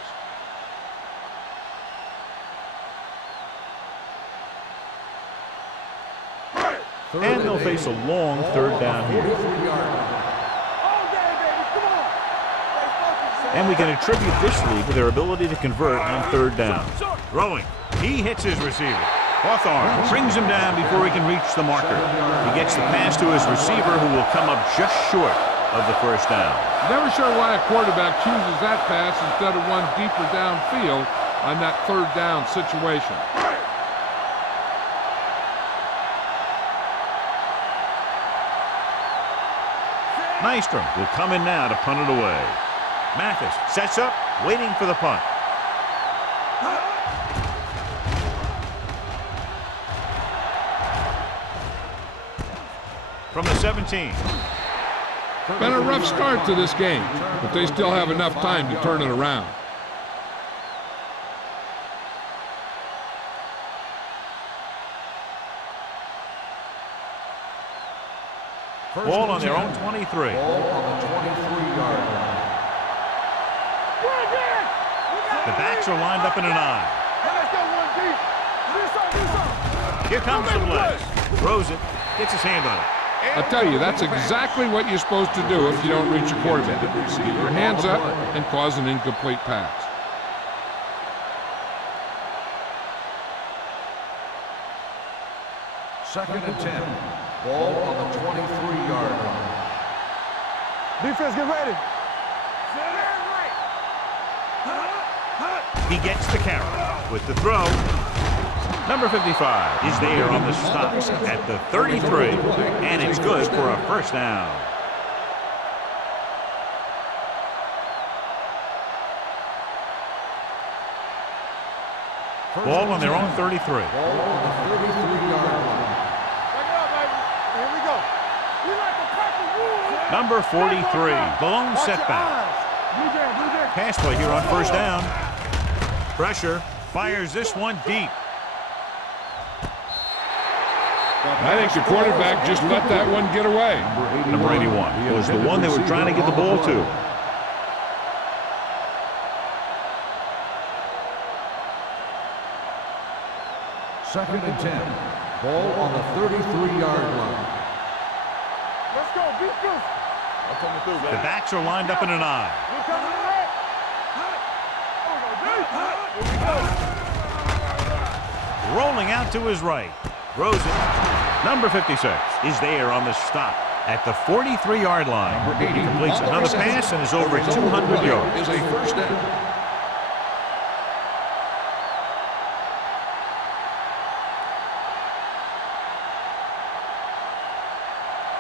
And they'll face a long third down here. All day, baby, come on. Stay focused. And we can attribute this league to their ability to convert on third down. Throwing. He hits his receiver. Hawthorne brings him down before he can reach the marker. He gets the pass to his receiver, who will come up just short of the first down. Never sure why a quarterback chooses that pass instead of one deeper downfield on that third down situation. Maestro will come in now to punt it away. Mathis sets up, waiting for the punt. From the 17. Been a rough start to this game, but they still have enough time to turn it around. Ball on their own 23. Ball on the 23-yard line. The backs are lined up in an I. Here comes the blitz. Throws it. Gets his hand on it. I'll tell you, that's exactly what you're supposed to do if you don't reach your quarterback. Get your hands up and cause an incomplete pass. Second and 10. Ball on the 23-yard line. Defense, get ready. He gets the carry with the throw. Number 55 is there on the stop at the 33, and it's good for a first down. Ball on their own 33. Ball on the 33-yard line. Back it up, baby. Here we go. We like to crack the rules. Number 43, the lone Watch your setback. eyes. Blue jam, blue jam. Pass play here on first down. Pressure, fires this one deep. I think the quarterback just let that one get away. Number 81 was the one they were trying to get the ball to. Second and 10. Ball on the 33-yard line. Let's go, beat this. I'm coming through, The backs are lined up in an I. We coming in right. Here we go. Rolling out to his right. Throws it. Number 56 is there on the stop at the 43-yard line. He completes another pass and is over 200 yards. Is a first down.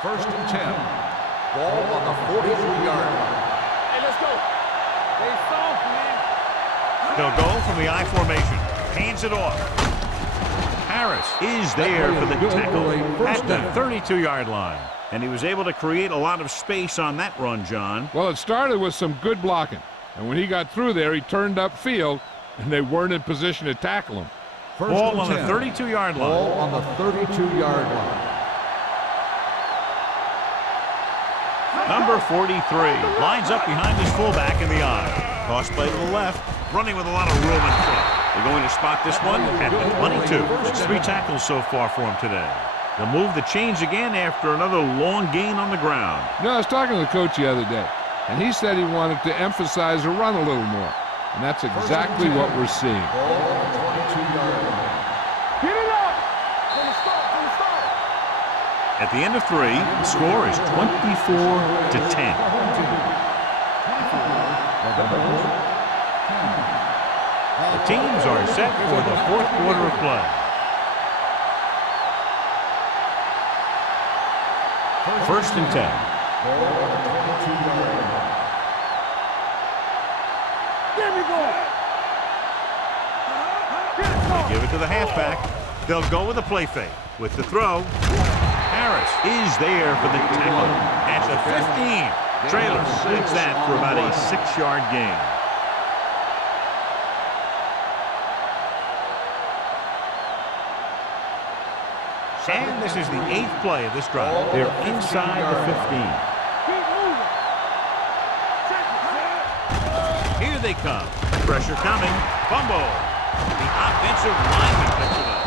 First and 10. Ball on the 43-yard line. Hey, let's go. They soft, man. They'll go from the I formation. Hands it off. Harris is there for the tackle at the 32-yard line. And he was able to create a lot of space on that run, John. Well, it started with some good blocking. And when he got through there, he turned upfield, and they weren't in position to tackle him. First Ball and on the 10. 32-yard line. Ball on the 32-yard line. Number 43 lines up behind his fullback in the I. Toss play to the left, running with a lot of room in front. They're going to spot this one at the 22. It's 3 tackles so far for him today. They'll move the chains again after another long gain on the ground. You know, I was talking to the coach the other day, and he said he wanted to emphasize the run a little more. And that's exactly what we're seeing. Ball on the 22-yard line. Get it up. From the start, from the start. At the end of 3, the score is 24-10. The teams are set for the 4th quarter of play. First and 10. Ball on the 22-yard line. There we go. Give it to the halfback. They'll go with a play fake. With the throw, Harris is there for the tackle at the 15. Traylor completes that for about a 6-yard gain. And this is the 8th play of this drive. They're inside the 15. Keep moving. Here they come. Pressure coming. Fumble. The offensive lineman picks it up.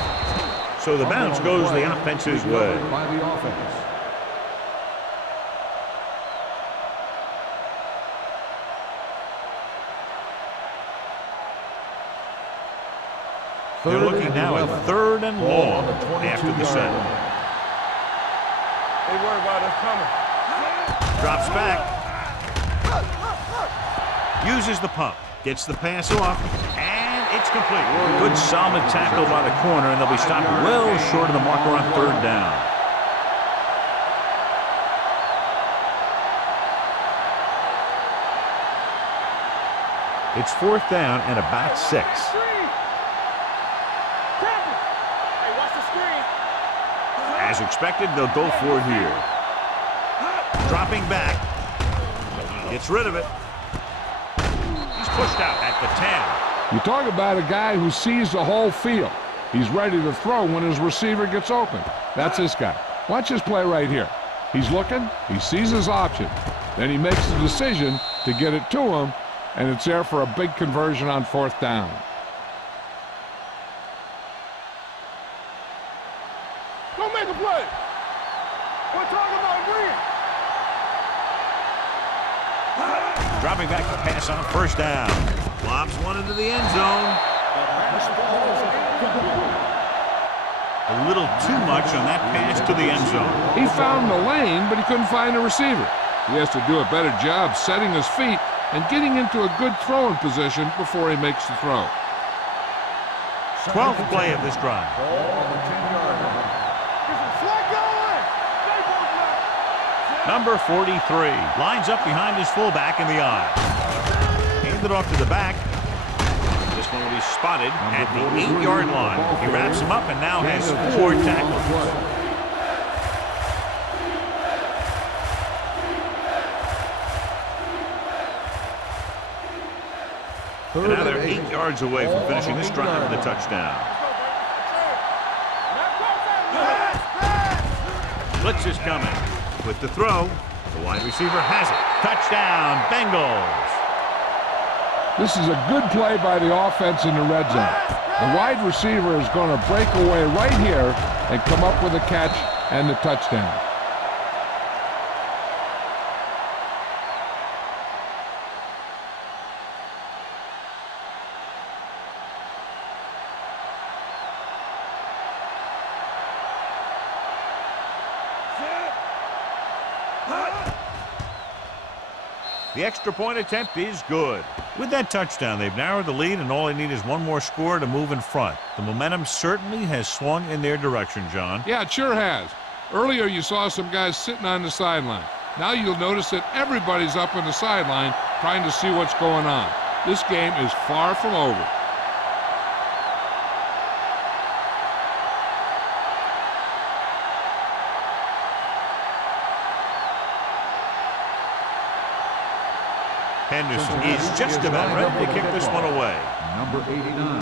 So the bounce goes the offense's way. By the offense. They're looking now at 3rd and long after the set. They worry about us coming. Drops back. Uses the pump. Gets the pass off. And it's complete. Good solid tackle by the corner, and they'll be stopped well short of the marker on 3rd down. It's 4th down and about 6. As expected, they'll go for it here. Dropping back. Gets rid of it. He's pushed out at the 10. You talk about a guy who sees the whole field. He's ready to throw when his receiver gets open. That's this guy. Watch this play right here. He's looking, he sees his option. Then he makes the decision to get it to him, and it's there for a big conversion on 4th down. Go make a play. We're talking about green. Dropping back to pass on 1st down. Lobs one into the end zone. A little too much on that pass to the end zone. He found the lane, but he couldn't find a receiver. He has to do a better job setting his feet and getting into a good throwing position before he makes the throw. 12th play of this drive. Number 43 lines up behind his fullback in the eye. Handed off to the back. This one will be spotted at the 8-yard line. He wraps him up and now has 4 tackles. And now they're 8 yards away from finishing this drive with a touchdown. Blitz is coming. With the throw, the wide receiver has it. Touchdown, Bengals. This is a good play by the offense in the red zone. The wide receiver is going to break away right here and come up with a catch and the touchdown. The extra point attempt is good. With that touchdown, they've narrowed the lead, and all they need is one more score to move in front. The momentum certainly has swung in their direction, John. Yeah, it sure has. Earlier you saw some guys sitting on the sideline. Now you'll notice that everybody's up on the sideline trying to see what's going on. This game is far from over. Henderson is just about ready to kick this one away. Number 89.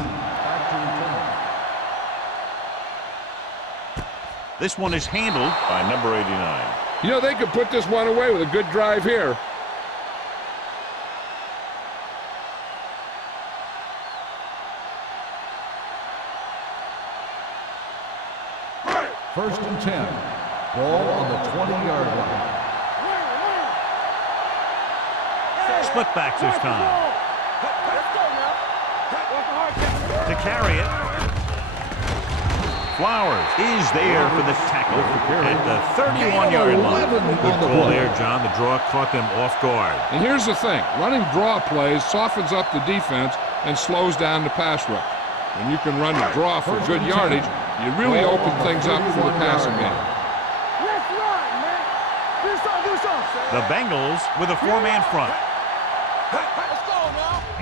This one is handled by number 89. You know, they could put this one away with a good drive here. First and 10. Ball on the 20-yard line. Split backs this time. To carry it. Flowers is there for the tackle at the 31-yard line. Good call there, John. The draw caught them off guard. And here's the thing. Running draw plays softens up the defense and slows down the pass rush. When you can run the draw for good yardage, you really open things up for the passing game. The Bengals with a 4-man front.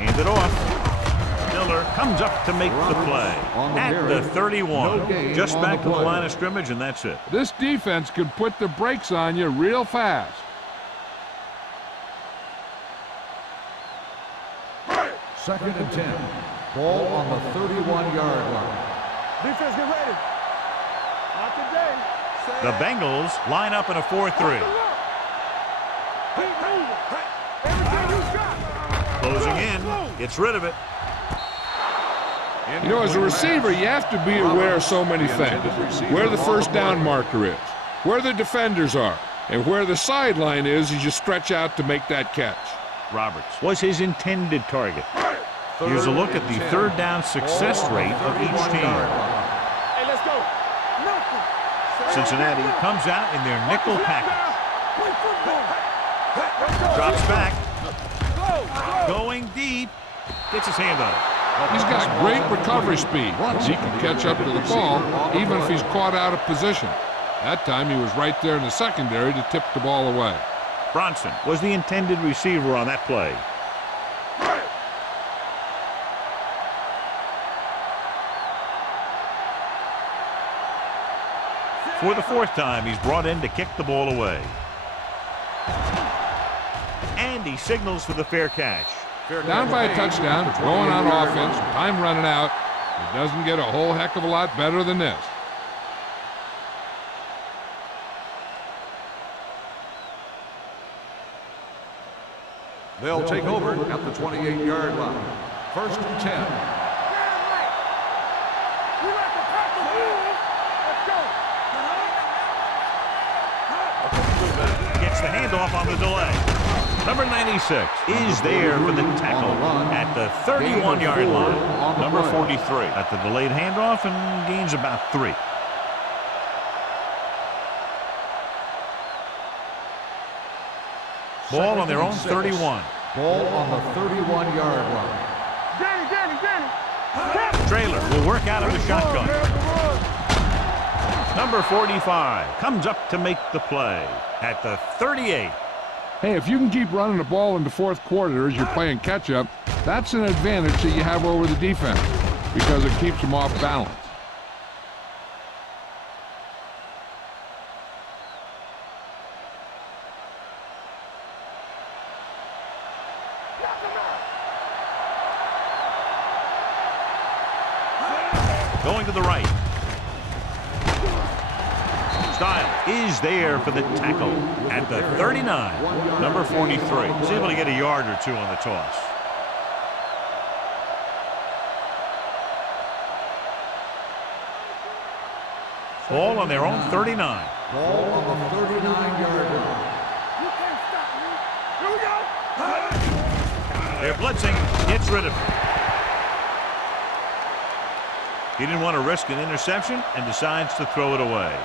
Hand it off. Miller comes up to make the play at the 31. Just back to the line of scrimmage, and that's it. This defense can put the brakes on you real fast. Second and 10. Ball on the 31-yard line. Defense, get ready. Not today. The Bengals line up in a 4-3. Closing in, gets rid of it. You know, as a receiver, you have to be aware of so many things. Where the first down marker is, where the defenders are, and where the sideline is as you stretch out to make that catch. Roberts was his intended target. Here's a look at the 3rd down success rate of each team. Hey, let's go. Cincinnati comes out in their nickel package. Drops back. Going deep. Gets his hand on it. He's got great recovery speed. He can catch up to the ball even if he's caught out of position. That time he was right there in the secondary to tip the ball away. Bronson was the intended receiver on that play. For the 4th time, he's brought in to kick the ball away. And he signals for the fair catch. Down by a touchdown, going on offense, time running out. It doesn't get a whole heck of a lot better than this. They'll take over at the 28-yard line. First and 10. We like to pack the rules. Let's go. Gets the handoff on the delay. Number 96 is there for the tackle at the 31-yard line. Number 43 at the delayed handoff and gains about 3. Ball on their own 31. Ball on the 31-yard line. Danny. Trailer will work out of the shotgun. Number 45 comes up to make the play at the 38. Hey, if you can keep running the ball in the fourth quarter as you're playing catch-up, that's an advantage that you have over the defense because it keeps them off balance. Going to the right. Style is there for the tackle at the 39. Number 43. He's able to get a yard or two on the toss. Ball on their own 39. Ball on the 39-yard line. You can't stop me. Here we go. They're blitzing. Gets rid of it. He didn't want to risk an interception and decides to throw it away.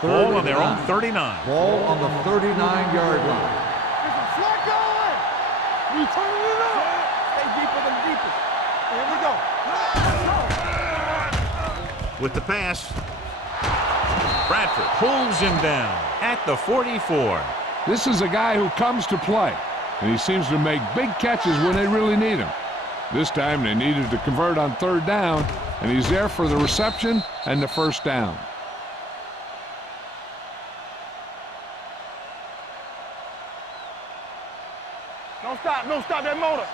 Ball on their own 39. Ball on the 39-yard line. There's a flag going. We turning it up. Stay deeper than deepest. Here we go. With the pass, Bradford pulls him down at the 44. This is a guy who comes to play, and he seems to make big catches when they really need him. This time they needed to convert on third down, and he's there for the reception and the first down. Don't stop that motor.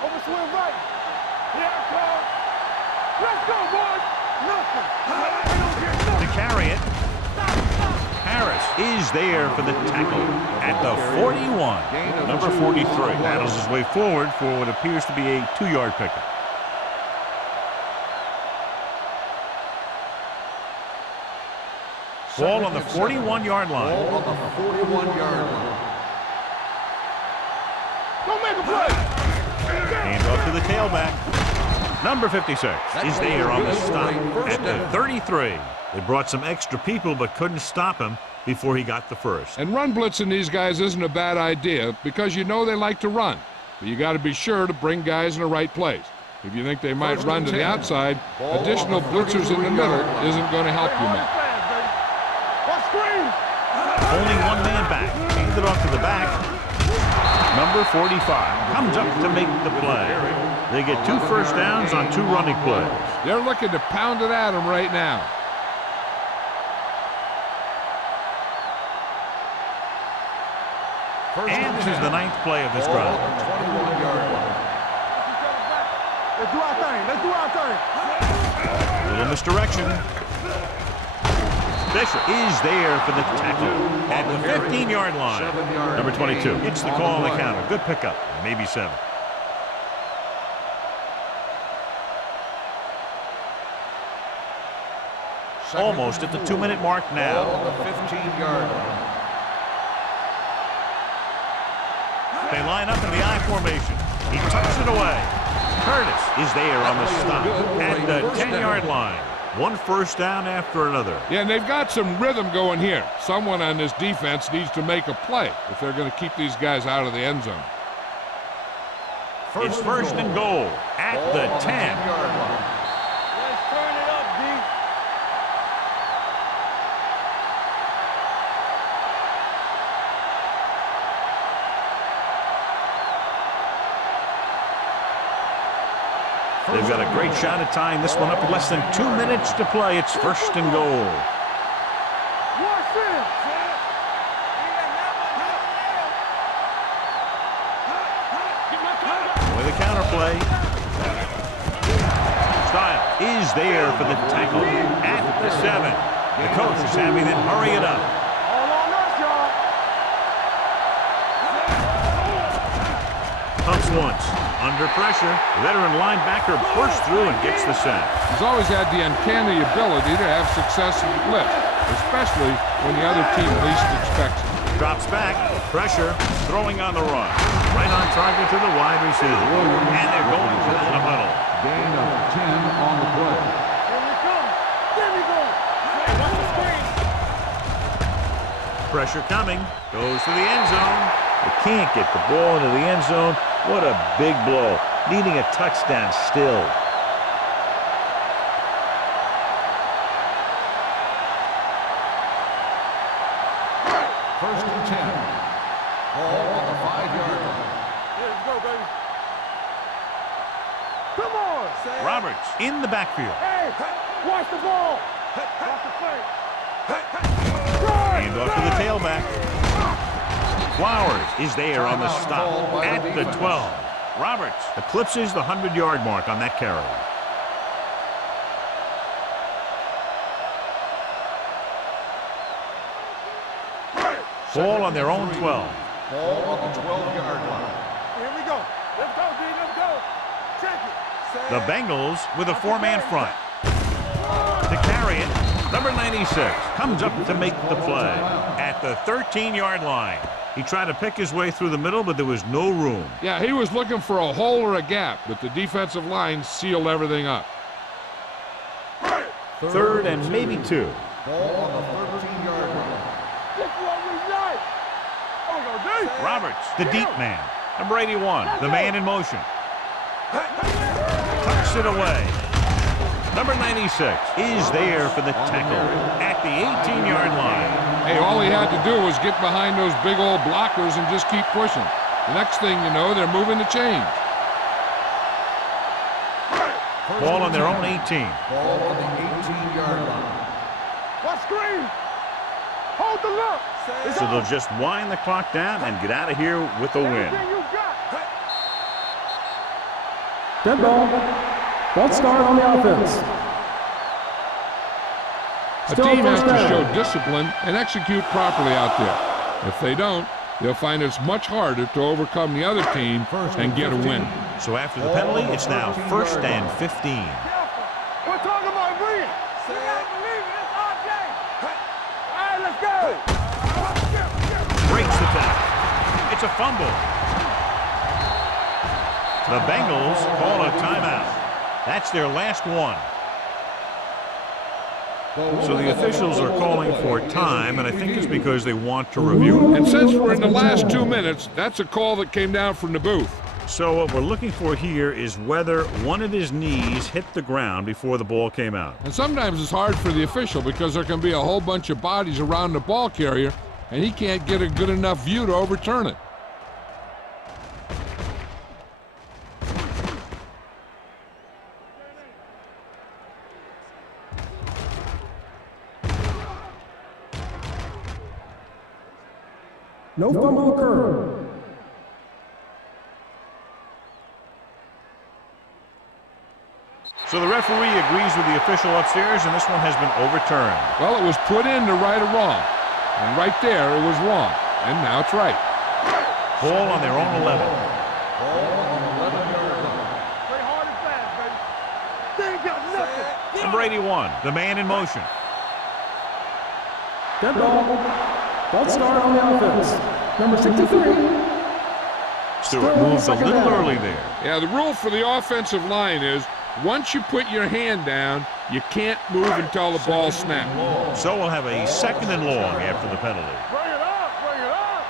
Over swing right. Here I come. Let's go, boys. Nothing. To carry it, Harris is there for the tackle at the 41. Number 43 battles his way forward for what appears to be a 2-yard pickup. Ball on the 41-yard line. Ball on the 41-yard line. Don't make a play. Hand off to the tailback. Number 56 is there on the stop at the 33. They brought some extra people but couldn't stop him before he got the first. And run blitzing these guys isn't a bad idea because you know they like to run. But you got to be sure to bring guys in the right place. If you think they might run to the outside, additional blitzers in the middle isn't going to help you much. Only one man back. Handed off to the back. Number 45 comes up to make the play. They get 2 first downs on 2 running plays. They're looking to pound it at him right now. And this is the 9th play of this drive. 21-yard line. Let's do our thing. Let's do our thing. Little misdirection. Fisher is there for the tackle at the 15-yard line. Number 22 hits the call on the counter. Good pickup, maybe 7. Almost at the 2-minute mark now. Ball on the 15-yard line. They line up in the I formation. He tucks it away. Curtis is there on the stop at the 10-yard line. 1 first down after another. Yeah, and they've got some rhythm going here. Someone on this defense needs to make a play if they're going to keep these guys out of the end zone. It's first and goal at the 10. 10-yard line. Let's turn it up, D. They've got a great shot at tying this one up with less than 2 minutes to play. It's first and goal. Watch this. With a counter play. Style is is there for the tackle at the 7. The coach is having them hurry it up. All on us, y'all. Pumps once. Under pressure, veteran linebacker bursts through and gets the sack. He's always had the uncanny ability to have success in the blitz, especially when the other team least expects it. Drops back, pressure, throwing on the run. Right on target to the wide receiver. And they're going to the huddle. Gain of 10 on the play. Here we come. There we go. Watch the screen. Pressure coming, goes to the end zone. They can't get the ball into the end zone. What a big blow. Needing a touchdown still. First and 10. Ball on the 5-yard line. Let's go, baby. Come on. Roberts in the backfield. Hey, watch the ball. Watch the play. Hand off to the tailback. Flowers is there on the stop at the 12. Roberts eclipses the 100-yard mark on that carry. Ball on their own 12. Ball on the 12-yard line. Here we go. Let's go, D. Let's go. Check it. The Bengals with a 4-man front. To carry it, number 96 comes up to make the play at the 13-yard line. He tried to pick his way through the middle, but there was no room. Yeah, he was looking for a hole or a gap, but the defensive line sealed everything up. Third and maybe 2. Ball on the 13-yard line. This is what we like. There we go, D. Roberts, the deep man. Number 81, the man in motion. Tucks it away. Number 96 is there for the tackle at the 18-yard line. Hey, all he had to do was get behind those big old blockers and just keep pushing. The next thing you know, they're moving the chains. Ball on their own 18. Ball on the 18-yard line. Watch screen. Hold the look. It's So on. they'll just wind the clock down and get out of here with a win. Everything you got. Dead ball. False start on the offense. A Still team has first to down. show discipline and execute properly out there. If they don't, they'll find it's much harder to overcome the other team and get a win. So after the penalty, it's now 1st and 15. We're talking about Green. You gotta believe it. It's our day. All right, let's go. Breaks the tackle. It's a fumble. The Bengals call a timeout. That's their last one. So the officials are calling for time, and I think it's because they want to review it. And since we're in the last 2 minutes, that's a call that came down from the booth. So what we're looking for here is whether one of his knees hit the ground before the ball came out. And sometimes it's hard for the official because there can be a whole bunch of bodies around the ball carrier, and he can't get a good enough view to overturn it. No fumble occurred. So the referee agrees with the official upstairs, and this one has been overturned. Well, it was put in to right a wrong. And right there, it was wrong. And now it's right. Ball on their own 11. Ball on the 11-yard line. Play hard and fast, baby. They ain't got nothing. Number 81, the man in motion. Dead ball. False start on the offense. Number 63. Stewart moves a little early there. Yeah, the rule for the offensive line is once you put your hand down, you can't move until the ball snaps. So we'll have a 2nd and long after the penalty. Bring it up. Bring it up.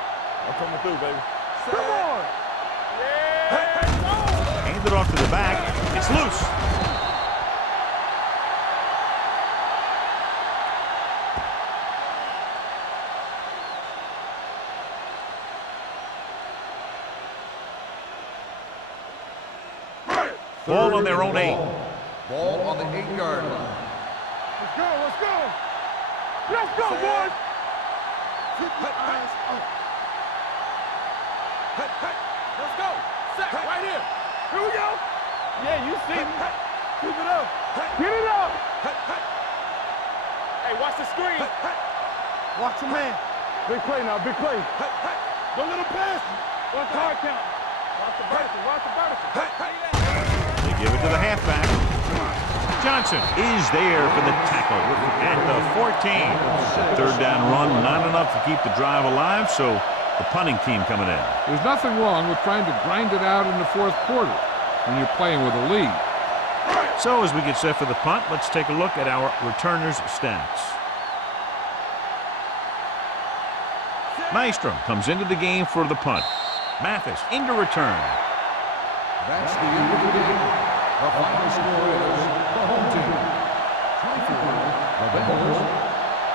I'm coming through, baby. Come on. Hand it off to the back. It's loose. Ball on their own 8. Ball on the 8-yard line. Let's go. Let's go. Let's go, boys. Keep your eyes up. Let's go. Set right here. Here we go. Yeah, you see me. Keep it up. Get it Watch your man. Big play now, big play. Hey, hey. Don't let him pass. Watch the hard count. Watch the vertical, watch the vertical. Hey, hey. They give it to the halfback. Johnson is there for the tackle at the 14. Third down run, not enough to keep the drive alive, so the punting team coming in. There's nothing wrong with trying to grind it out in the fourth quarter when you're playing with a lead. So as we get set for the punt, let's take a look at our returners' stats. Nystrom comes into the game for the punt. Mathis into return. That's the end of the game. The final score is the home team 24, the Bengals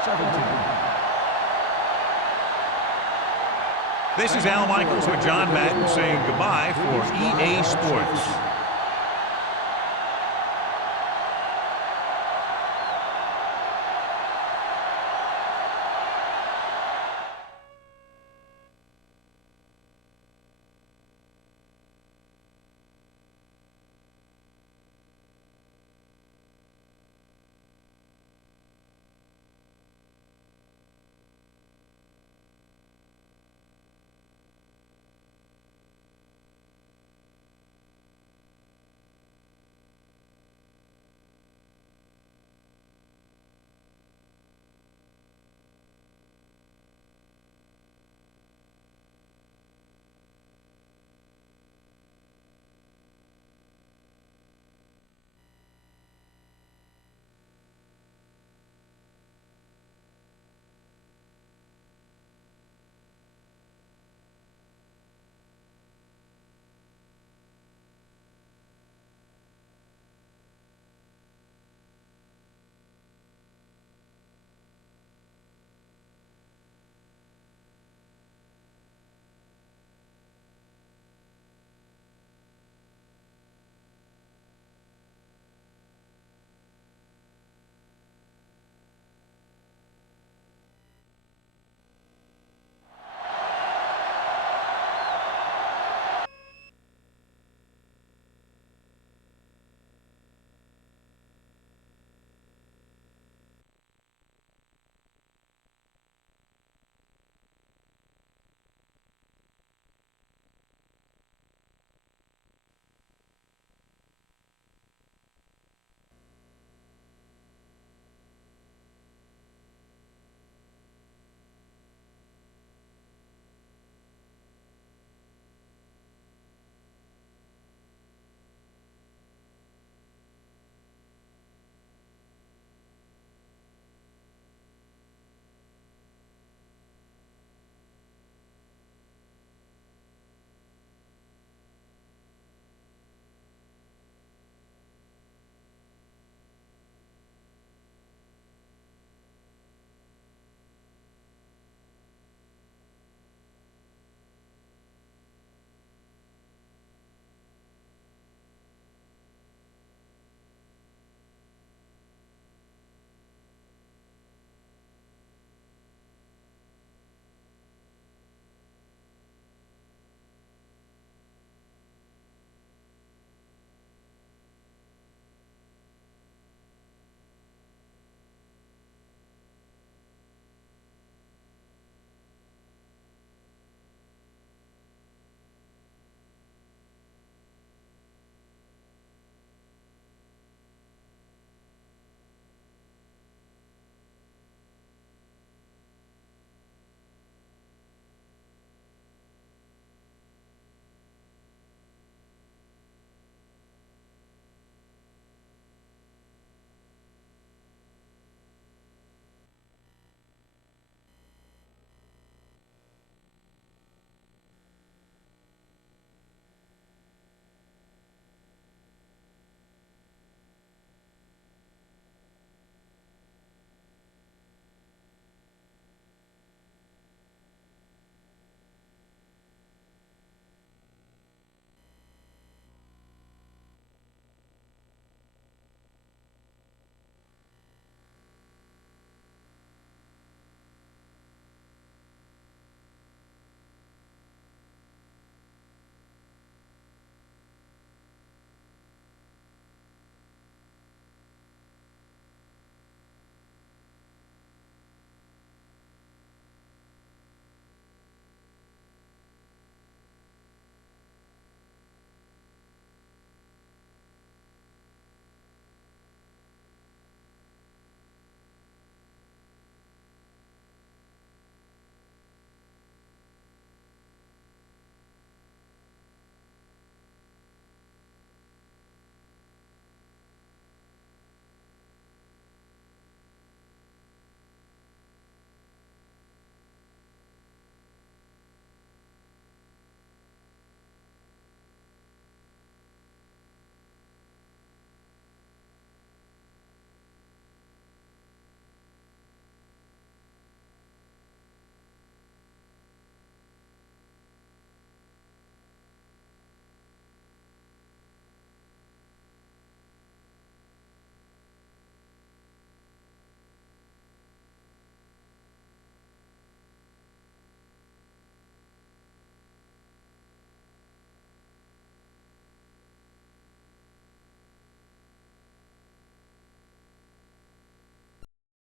17. This is Al Michaels with John Madden saying goodbye for EA Sports.